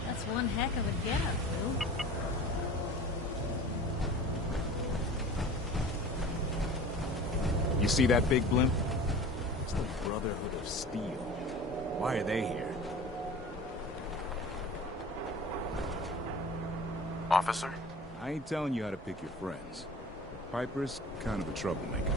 That's one heck of a getup, Lou. You see that big blimp? It's the Brotherhood of Steel. Why are they here? Officer? I ain't telling you how to pick your friends. Piper's kind of a troublemaker.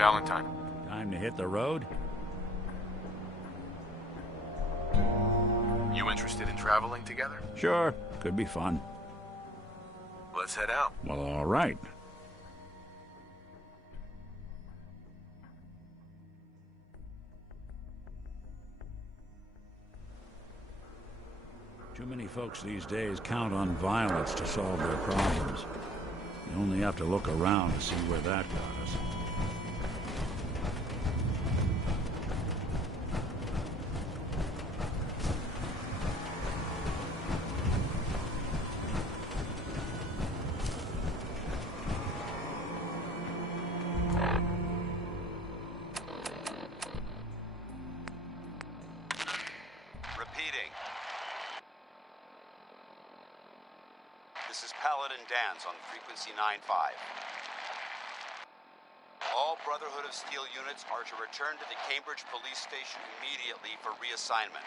Valentine. Time to hit the road? You interested in traveling together? Sure, could be fun. Let's head out. Well, all right. Too many folks these days count on violence to solve their problems. You only have to look around to see where that got us. This is Paladin Danz on frequency 9-5. All Brotherhood of Steel units are to return to the Cambridge police station immediately for reassignment.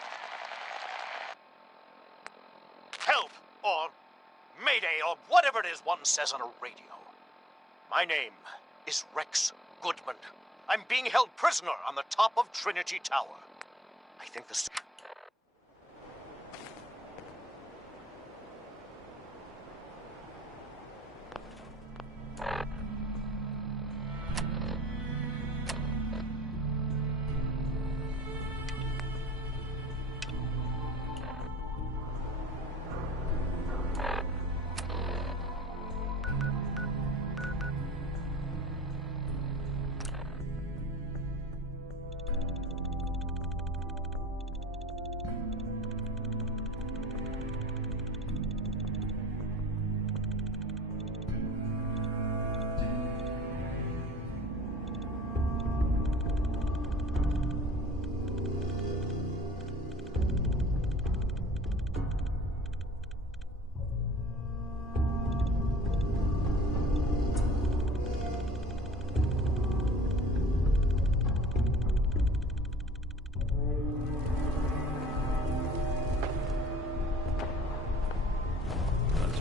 Help! Or Mayday, or whatever it is one says on a radio. My name is Rex Goodman. I'm being held prisoner on the top of Trinity Tower. I think the...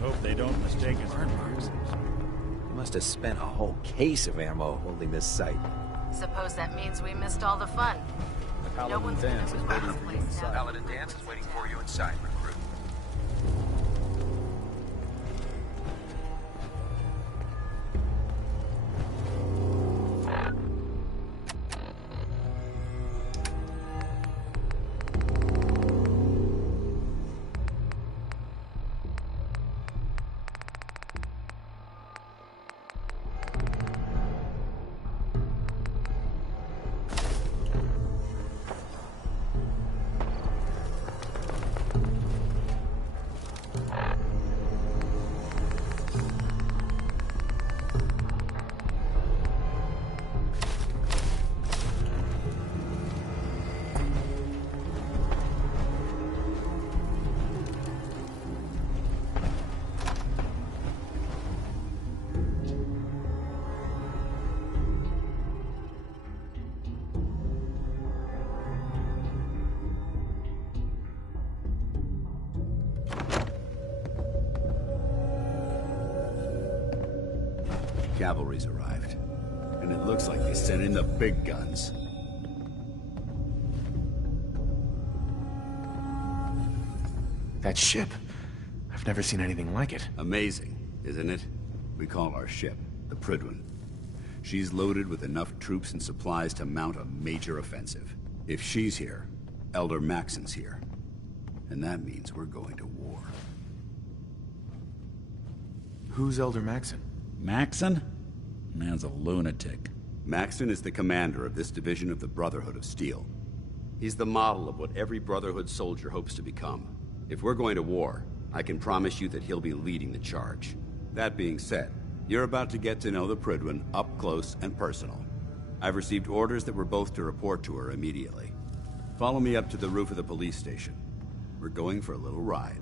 Hope they don't mistake us. Burn marks. They must have spent a whole case of ammo holding this site. Suppose that means we missed all the fun. No one's gonna Danz is move waiting this for you place inside. now. Paladin Danz is waiting for you inside, recruit. Cavalry's arrived, and it looks like they sent in the big guns. That ship. I've never seen anything like it. Amazing, isn't it? We call our ship the Prydwen. She's loaded with enough troops and supplies to mount a major offensive. If she's here, Elder Maxson's here. And that means we're going to war. Who's Elder Maxson? Maxson? Man's a lunatic. Maxson is the commander of this division of the Brotherhood of Steel. He's the model of what every Brotherhood soldier hopes to become. If we're going to war, I can promise you that he'll be leading the charge. That being said, you're about to get to know the Prydwen up close and personal. I've received orders that we're both to report to her immediately. Follow me up to the roof of the police station. We're going for a little ride.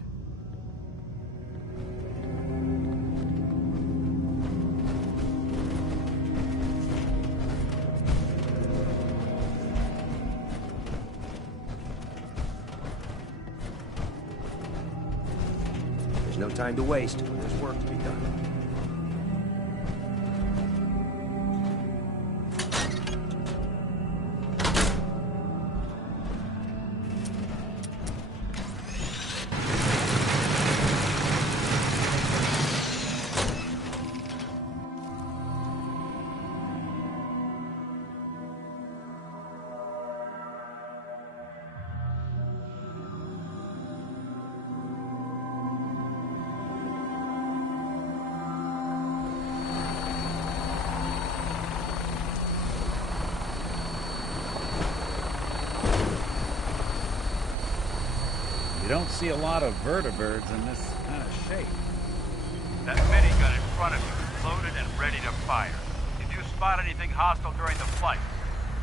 There's no time to waste. There's work to be done. don't see a lot of vertibirds in this kind of shape. That minigun in front of you is loaded and ready to fire. If you spot anything hostile during the flight,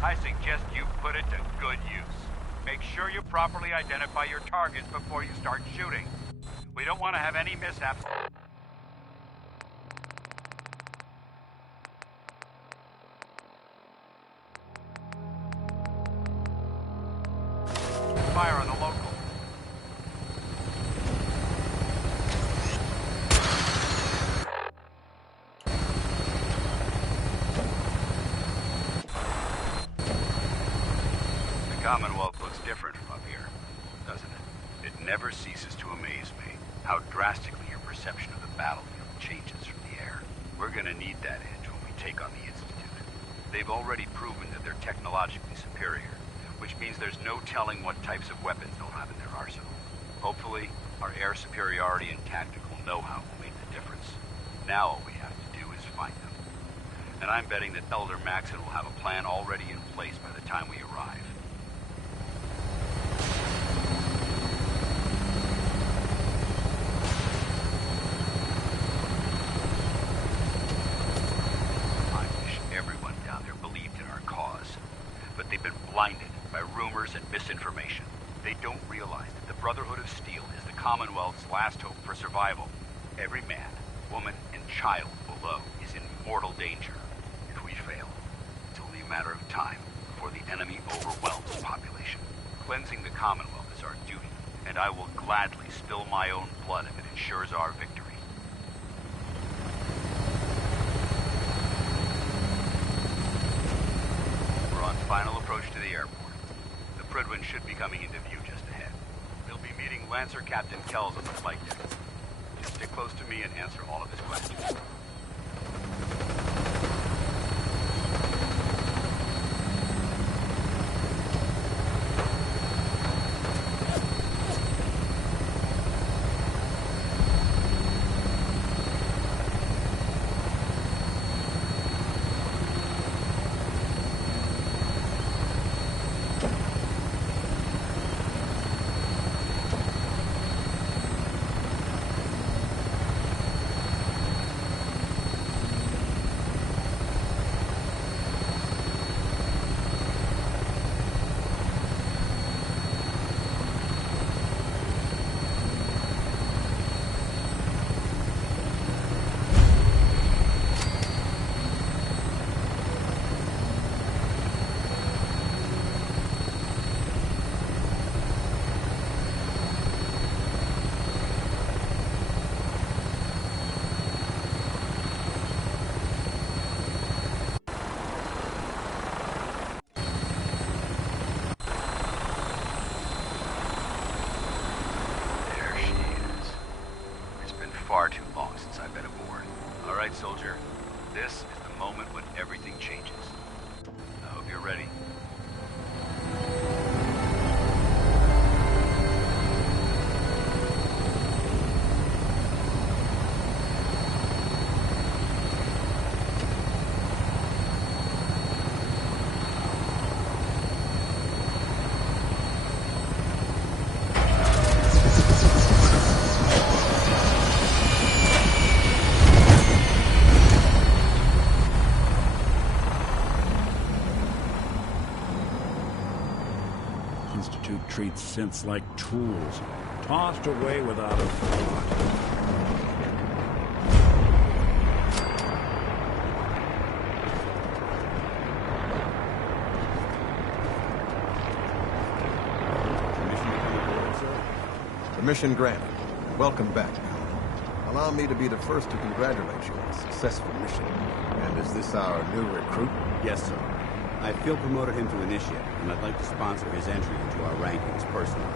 I suggest you put it to good use. Make sure you properly identify your targets before you start shooting. We don't want to have any mishaps. Fire on the local. The Commonwealth looks different from up here, doesn't it? It never ceases to amaze me how drastically your perception of the battlefield changes from the air. We're gonna need that edge when we take on the Institute. They've already proven that they're technologically superior, which means there's no telling what types of weapons they'll have in their arsenal. Hopefully, our air superiority and tactical know-how will make the difference. Now all we have to do is find them. And I'm betting that Elder Maxson will have a plan already in place by the time we arrive. I wish everyone down there believed in our cause, but they've been blinded by rumors and misinformation. They don't realize that the Brotherhood of Steel is the Commonwealth's last hope for survival. Every man, woman, and child below is in mortal danger. If we fail, it's only a matter of time before the enemy overwhelms the population. Cleansing the Commonwealth is our duty, and I will gladly spill my own blood if it ensures our victory. We're on final approach to the airport. The Prydwen should be coming into view just ahead. They'll be meeting Lancer Captain Kells on the flight deck. Just stick close to me and answer all of his questions. Far too long since I've been aboard. All right, soldier. This is the moment when everything changes. I hope you're ready. Institute treats synths like tools, tossed away without a thought. Permission granted. Welcome back. Allow me to be the first to congratulate you on a successful mission. And is this our new recruit? Yes, sir. I feel promoted him to initiate, and I'd like to sponsor his entry into our rankings personally.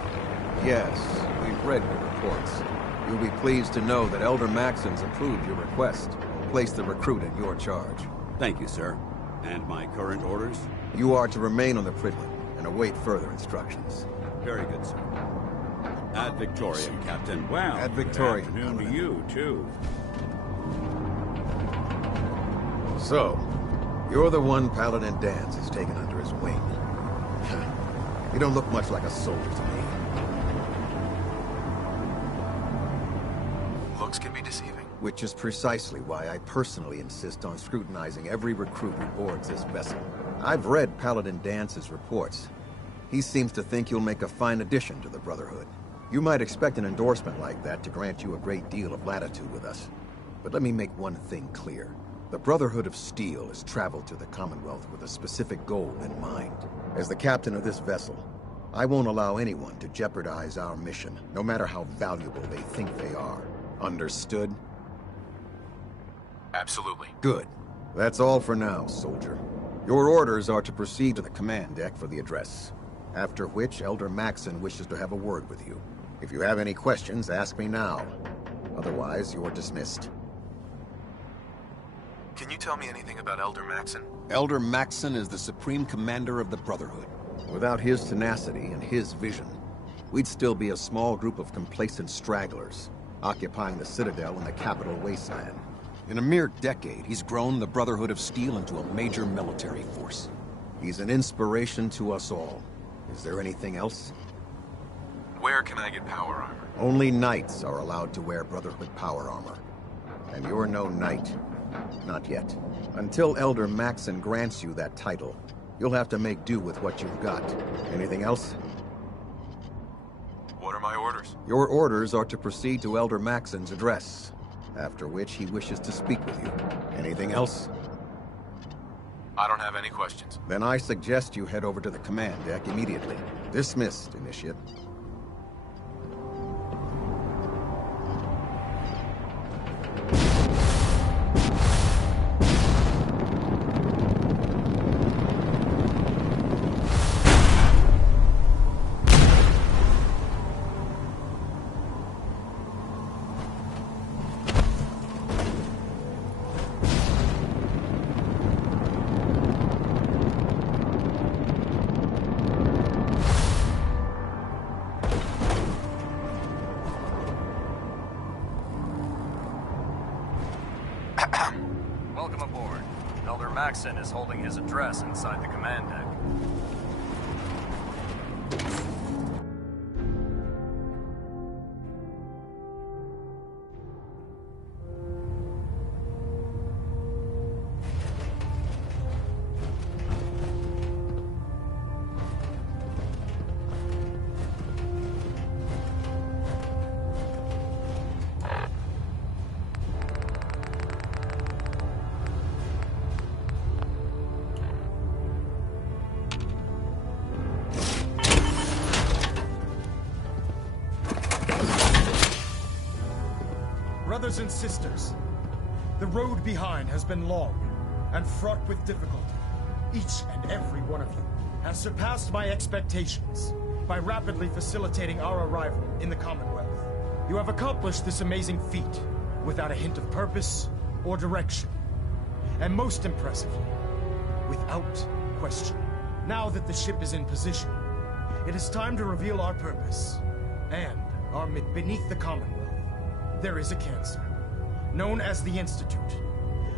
Yes, we've read your reports. You'll be pleased to know that Elder Maxson's approved your request. Place the recruit in your charge. Thank you, sir. And my current orders? You are to remain on the Prydwen and await further instructions. Very good, sir. Ad Victoriam, Captain. Well, Ad Victoriam. Good afternoon to you, too. So, you're the one Paladin Danse has taken under his wing. You don't look much like a soldier to me. looks can be deceiving. Which is precisely why I personally insist on scrutinizing every recruit who boards this vessel. I've read Paladin Dance's reports. He seems to think you'll make a fine addition to the Brotherhood. You might expect an endorsement like that to grant you a great deal of latitude with us. But let me make one thing clear. The Brotherhood of Steel has traveled to the Commonwealth with a specific goal in mind. As the captain of this vessel, I won't allow anyone to jeopardize our mission, no matter how valuable they think they are. Understood? Absolutely. Good. That's all for now, soldier. Your orders are to proceed to the command deck for the address. After which, Elder Maxson wishes to have a word with you. If you have any questions, ask me now. Otherwise, you're dismissed. Can you tell me anything about Elder Maxson? Elder Maxson is the Supreme Commander of the Brotherhood. Without his tenacity and his vision, we'd still be a small group of complacent stragglers, occupying the Citadel and the capital wasteland. In a mere decade, he's grown the Brotherhood of Steel into a major military force. He's an inspiration to us all. Is there anything else? Where can I get power armor? Only knights are allowed to wear Brotherhood power armor. And you're no knight. Not yet. Until Elder Maxson grants you that title, you'll have to make do with what you've got. Anything else? What are my orders? Your orders are to proceed to Elder Maxson's address, after which he wishes to speak with you. Anything else? I don't have any questions. Then I suggest you head over to the command deck immediately. Dismissed, Initiate. Welcome aboard. Elder Maxson is holding his address inside the command deck. Brothers and sisters, the road behind has been long and fraught with difficulty. Each and every one of you has surpassed my expectations by rapidly facilitating our arrival in the Commonwealth. You have accomplished this amazing feat without a hint of purpose or direction. And most impressively, without question. Now that the ship is in position, it is time to reveal our purpose and our beneath the Commonwealth. There is a cancer, known as the Institute.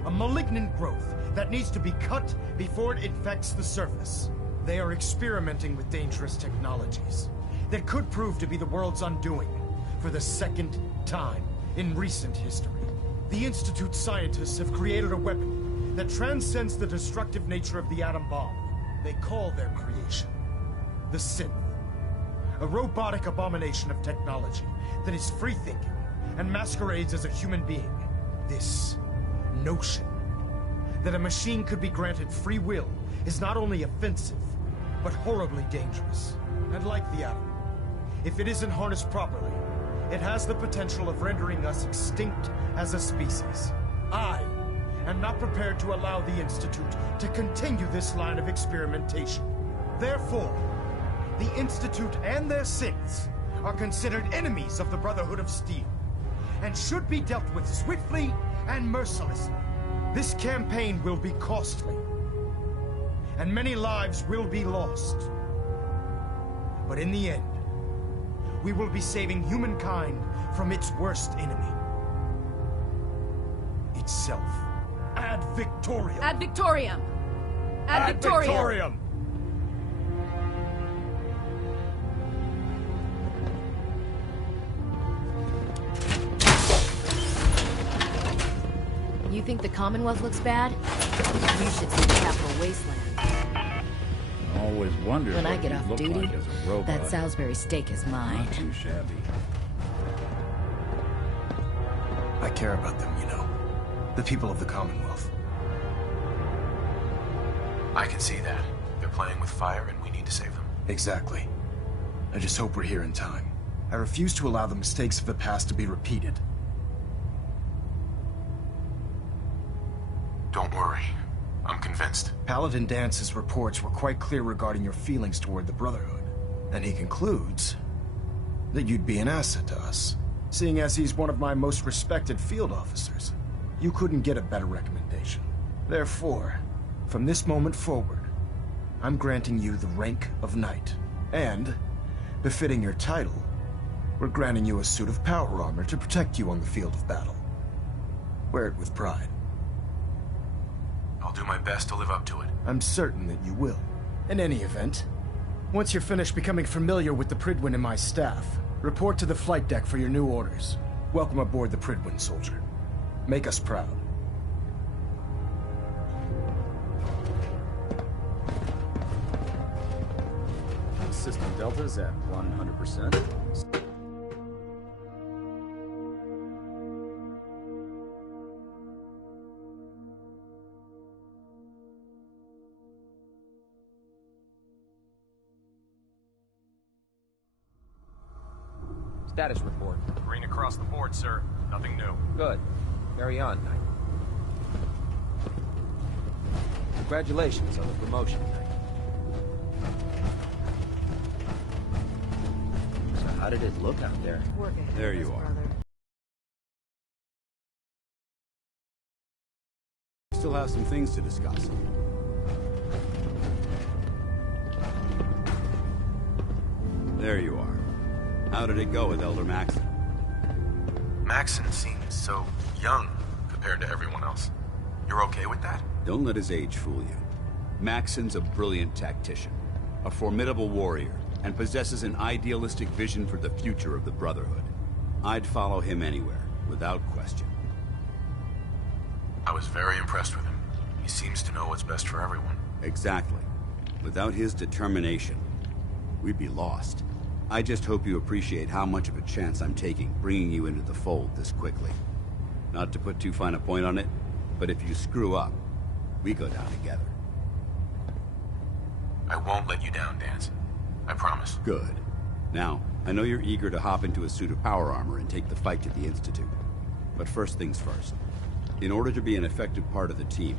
A malignant growth that needs to be cut before it infects the surface. They are experimenting with dangerous technologies that could prove to be the world's undoing for the second time in recent history. The Institute scientists have created a weapon that transcends the destructive nature of the atom bomb. They call their creation the Synth. A robotic abomination of technology that is free-thinking and masquerades as a human being. This notion that a machine could be granted free will is not only offensive, but horribly dangerous. And like the atom, if it isn't harnessed properly, it has the potential of rendering us extinct as a species. I am not prepared to allow the Institute to continue this line of experimentation. Therefore, the Institute and their synths are considered enemies of the Brotherhood of Steel, and should be dealt with swiftly and mercilessly. This campaign will be costly, and many lives will be lost. But in the end, we will be saving humankind from its worst enemy. Itself. Ad Victoriam! Ad Victoriam! Ad Victoriam! think the Commonwealth looks bad? You should see the Capital Wasteland. I always wondered When I what get you'd off look duty, like as a robot. that Salisbury steak is mine. Not too shabby. I care about them, you know. The people of the Commonwealth. I can see that. They're playing with fire and we need to save them. Exactly. I just hope we're here in time. I refuse to allow the mistakes of the past to be repeated. Don't worry. I'm convinced. Paladin Dance's reports were quite clear regarding your feelings toward the Brotherhood. And he concludes that you'd be an asset to us. Seeing as he's one of my most respected field officers, you couldn't get a better recommendation. Therefore, from this moment forward, I'm granting you the rank of Knight. And, befitting your title, we're granting you a suit of power armor to protect you on the field of battle. Wear it with pride. I'll do my best to live up to it. I'm certain that you will. In any event, once you're finished becoming familiar with the Prydwen and my staff, report to the flight deck for your new orders. Welcome aboard the Prydwen, soldier. Make us proud. System Delta's at 100%. Status report. Green across the board, sir. Nothing new. Good. Carry on, Knight. Congratulations on the promotion, Knight. So how did it look out there? There you are. Still have some things to discuss. There you are. How did it go with Elder Maxon? Maxon seems so young compared to everyone else. You're okay with that? Don't let his age fool you. Maxon's a brilliant tactician, a formidable warrior, and possesses an idealistic vision for the future of the Brotherhood. I'd follow him anywhere, without question. I was very impressed with him. He seems to know what's best for everyone. Exactly. Without his determination, we'd be lost. I just hope you appreciate how much of a chance I'm taking bringing you into the fold this quickly. Not to put too fine a point on it, but if you screw up, we go down together. I won't let you down, Dance. I promise. Good. Now, I know you're eager to hop into a suit of power armor and take the fight to the Institute. But first things first. In order to be an effective part of the team,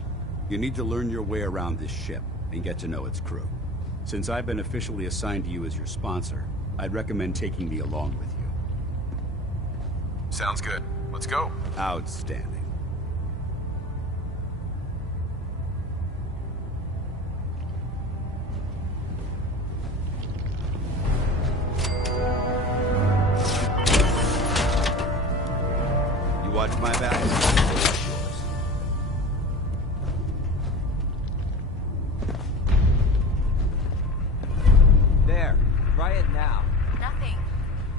you need to learn your way around this ship and get to know its crew. Since I've been officially assigned to you as your sponsor, I'd recommend taking me along with you. Sounds good. Let's go. Outstanding. You watch my back. There. Try it now. Nothing.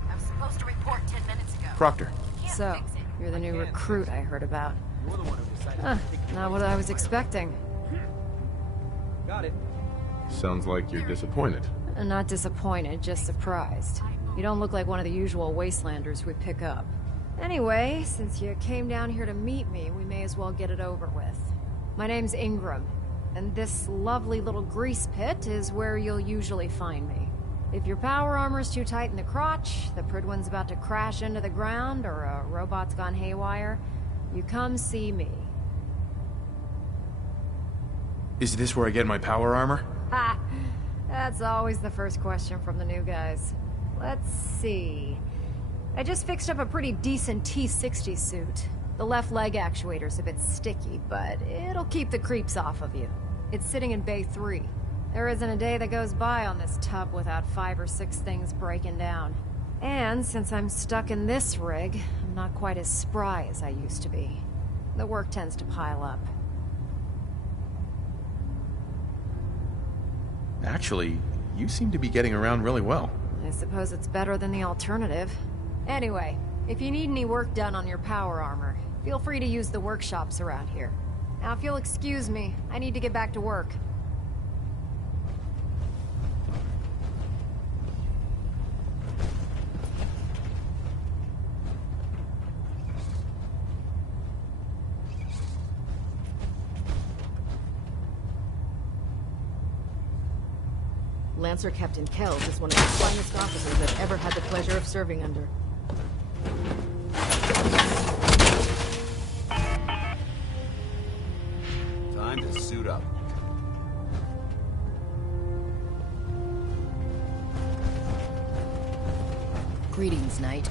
I was supposed to report 10 minutes ago. Proctor. So, you're the new recruit I heard about. Not what I was expecting. Got it. Sounds like you're disappointed. Not disappointed, just surprised. You don't look like one of the usual wastelanders we pick up. Anyway, since you came down here to meet me, we may as well get it over with. My name's Ingram, and this lovely little grease pit is where you'll usually find me. If your power armor's too tight in the crotch, the Prydwen's about to crash into the ground, or a robot's gone haywire, you come see me. Is this where I get my power armor? Ha! That's always the first question from the new guys. Let's see. I just fixed up a pretty decent T-60 suit. The left leg actuator's a bit sticky, but it'll keep the creeps off of you. It's sitting in Bay 3. There isn't a day that goes by on this tub without 5 or 6 things breaking down. And since I'm stuck in this rig, I'm not quite as spry as I used to be. The work tends to pile up. Actually, you seem to be getting around really well. I suppose it's better than the alternative. Anyway, if you need any work done on your power armor, Feel free to use the workshops around here. Now, if you'll excuse me, I need to get back to work. Lancer Captain Kells is one of the finest officers I've ever had the pleasure of serving under. Time to suit up. Greetings, Knight.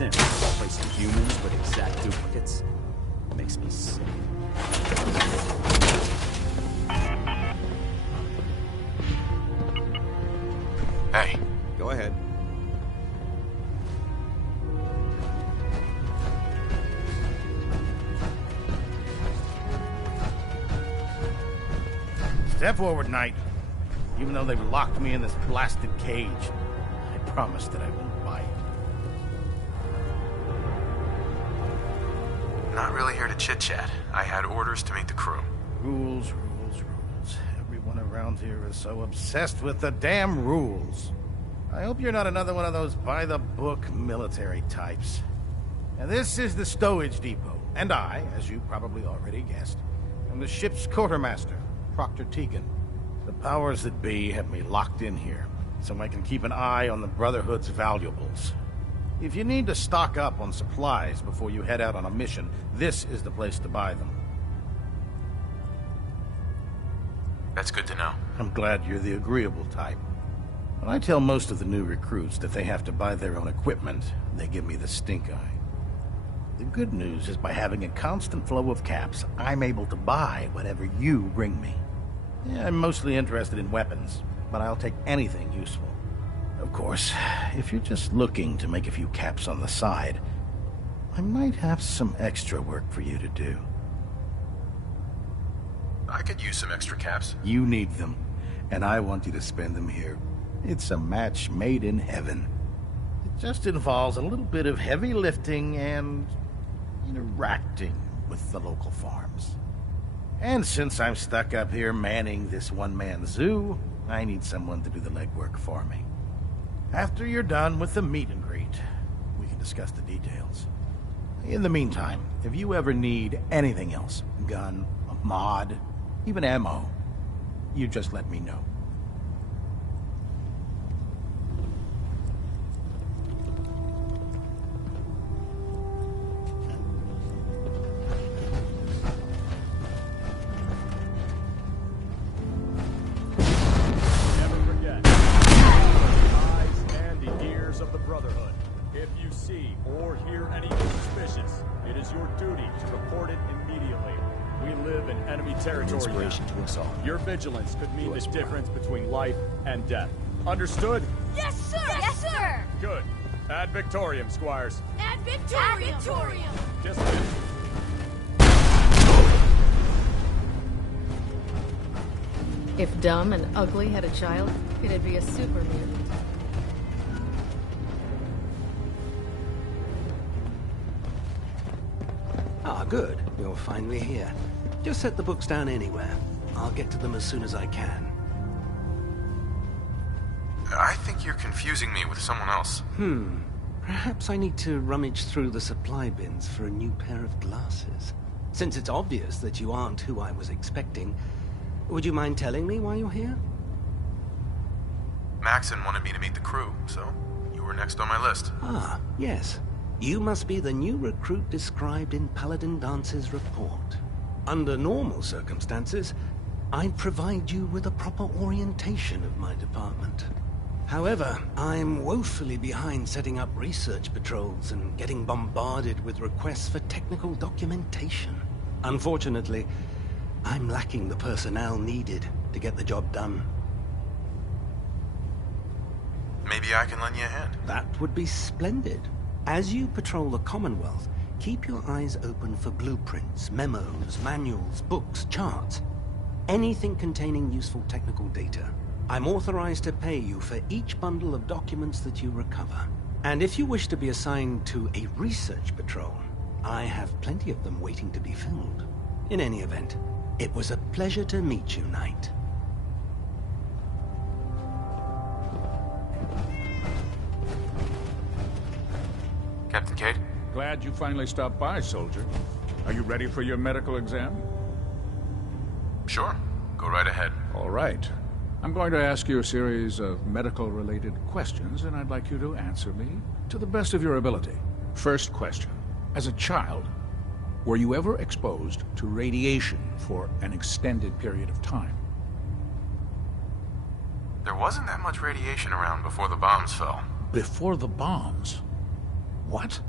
Replacing humans with exact duplicates makes me sick. Hey. Go ahead. Step forward, Knight. Even though they've locked me in this blasted cage, I promise that I won't bite. Not really here to chit-chat. I had orders to meet the crew. Rules, rules, rules. Everyone around here is so obsessed with the damn rules. I hope you're not another one of those by-the-book military types. Now, this is the stowage depot, and I, as you probably already guessed, am the ship's quartermaster, Proctor Tegan. The powers that be have me locked in here, so I can keep an eye on the Brotherhood's valuables. If you need to stock up on supplies before you head out on a mission, this is the place to buy them. That's good to know. I'm glad you're the agreeable type. When I tell most of the new recruits that they have to buy their own equipment, they give me the stink eye. The good news is by having a constant flow of caps, I'm able to buy whatever you bring me. Yeah, I'm mostly interested in weapons, but I'll take anything useful. Of course, if you're just looking to make a few caps on the side, I might have some extra work for you to do. I could use some extra caps. You need them, and I want you to spend them here. It's a match made in heaven. It just involves a little bit of heavy lifting and interacting with the local farms. And since I'm stuck up here manning this one-man zoo, I need someone to do the legwork for me. After you're done with the meet and greet, we can discuss the details. In the meantime, if you ever need anything else, gun, a mod, even ammo, you just let me know. see or hear anything suspicious, it is your duty to report it immediately. We live in enemy territory Inspiration now. to us all. Your vigilance could mean the difference between life and death. Understood? Yes, sir! Yes, sir! Good. Ad Victorium, Squires. Ad Victorium! Ad Victorium! Dismissed. If Dumb and Ugly had a child, it'd be a super mutant. Ah, good. You're finally here. Just set the books down anywhere. I'll get to them as soon as I can. I think you're confusing me with someone else. Perhaps I need to rummage through the supply bins for a new pair of glasses. Since it's obvious that you aren't who I was expecting, would you mind telling me why you're here? Maxon wanted me to meet the crew, so you were next on my list. Ah, yes. You must be the new recruit described in Paladin Dance's report. Under normal circumstances, I'd provide you with a proper orientation of my department. However, I'm woefully behind setting up research patrols and getting bombarded with requests for technical documentation. Unfortunately, I'm lacking the personnel needed to get the job done. Maybe I can lend you a hand. That would be splendid. As you patrol the Commonwealth, keep your eyes open for blueprints, memos, manuals, books, charts. Anything containing useful technical data. I'm authorized to pay you for each bundle of documents that you recover. And if you wish to be assigned to a research patrol, I have plenty of them waiting to be filled. In any event, it was a pleasure to meet you, Knight. Captain Cade? Glad you finally stopped by, soldier. Are you ready for your medical exam? Sure. Go right ahead. All right. I'm going to ask you a series of medical-related questions, and I'd like you to answer me to the best of your ability. First question. As a child, were you ever exposed to radiation for an extended period of time? There wasn't that much radiation around before the bombs fell. Before the bombs? What?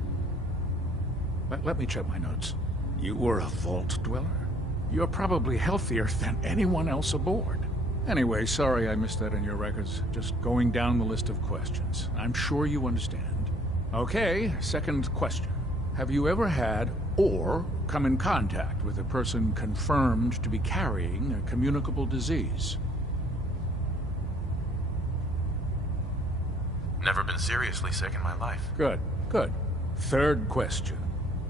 Let me check my notes. You were a vault dweller? You're probably healthier than anyone else aboard. Anyway, sorry I missed that in your records. Just going down the list of questions. I'm sure you understand. Okay, second question. Have you ever had or come in contact with a person confirmed to be carrying a communicable disease? Never been seriously sick in my life. Good, good. Third question.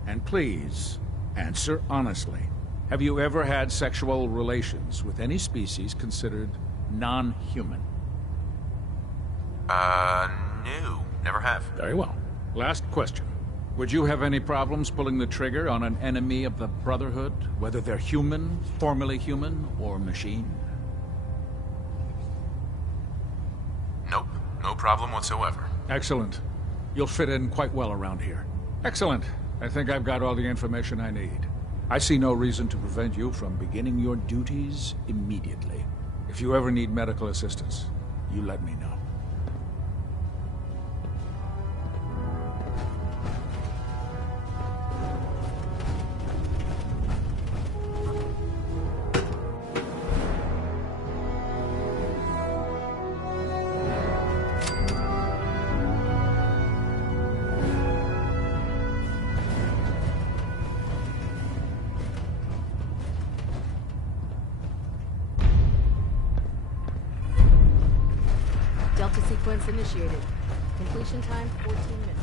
And please, answer honestly. Have you ever had sexual relations with any species considered non-human? No. Never have. Very well. Last question. Would you have any problems pulling the trigger on an enemy of the Brotherhood, whether they're human, formerly human, or machine? Nope. No problem whatsoever. Excellent. You'll fit in quite well around here. Excellent. I think I've got all the information I need. I see no reason to prevent you from beginning your duties immediately. If you ever need medical assistance, you let me know. Delta sequence initiated. Completion time 14 minutes.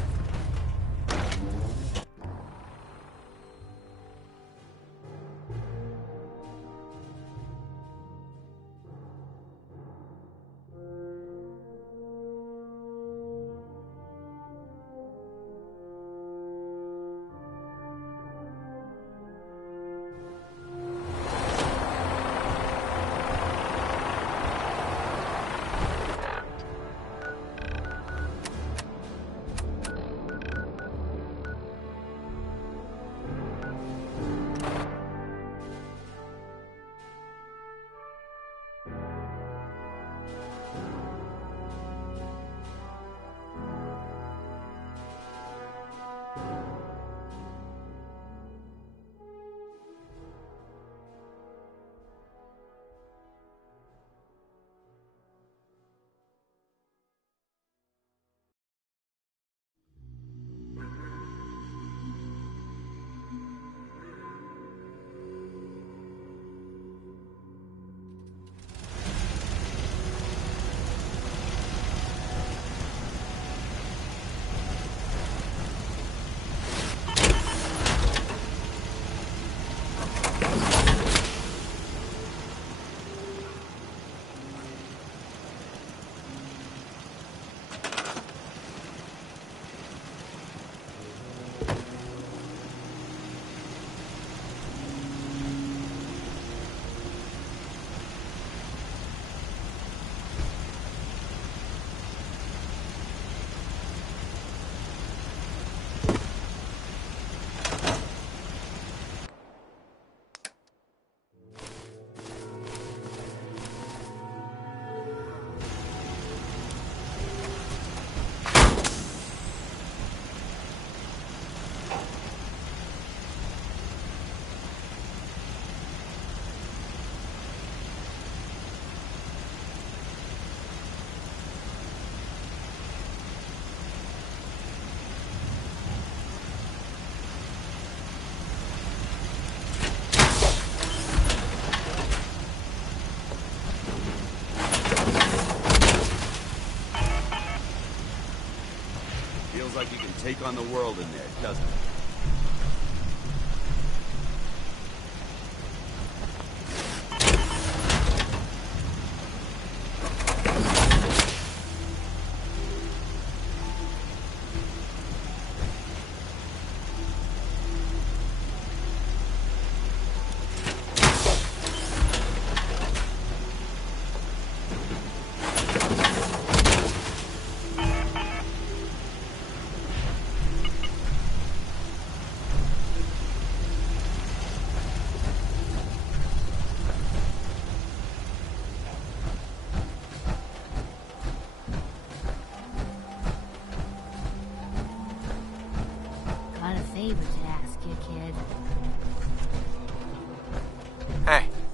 like you can take on the world in there, doesn't it?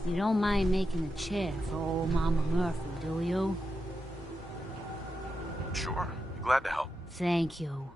You don't mind making a chair for old Mama Murphy, do you? Sure. Glad to help. Thank you.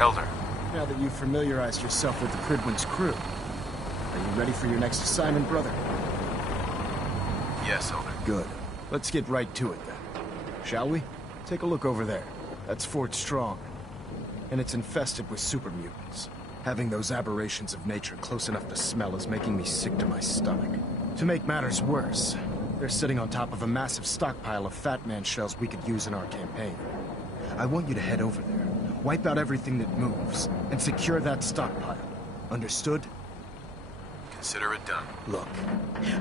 Elder. Now that you've familiarized yourself with the Prydwen's crew, are you ready for your next assignment, brother? Yes, Elder. Good. Let's get right to it, then. Shall we? Take a look over there. That's Fort Strong. And it's infested with super mutants. Having those aberrations of nature close enough to smell is making me sick to my stomach. To make matters worse, they're sitting on top of a massive stockpile of Fat Man shells we could use in our campaign. I want you to head over there, wipe out everything that moves, and secure that stockpile. Understood? Consider it done. Look,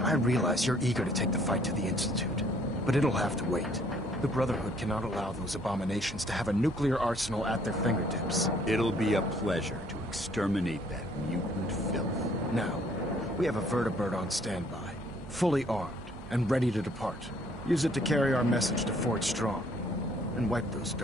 I realize you're eager to take the fight to the Institute, but it'll have to wait. The Brotherhood cannot allow those abominations to have a nuclear arsenal at their fingertips. It'll be a pleasure to exterminate that mutant filth. Now, we have a vertibird on standby, fully armed, and ready to depart. Use it to carry our message to Fort Strong, and wipe those dirty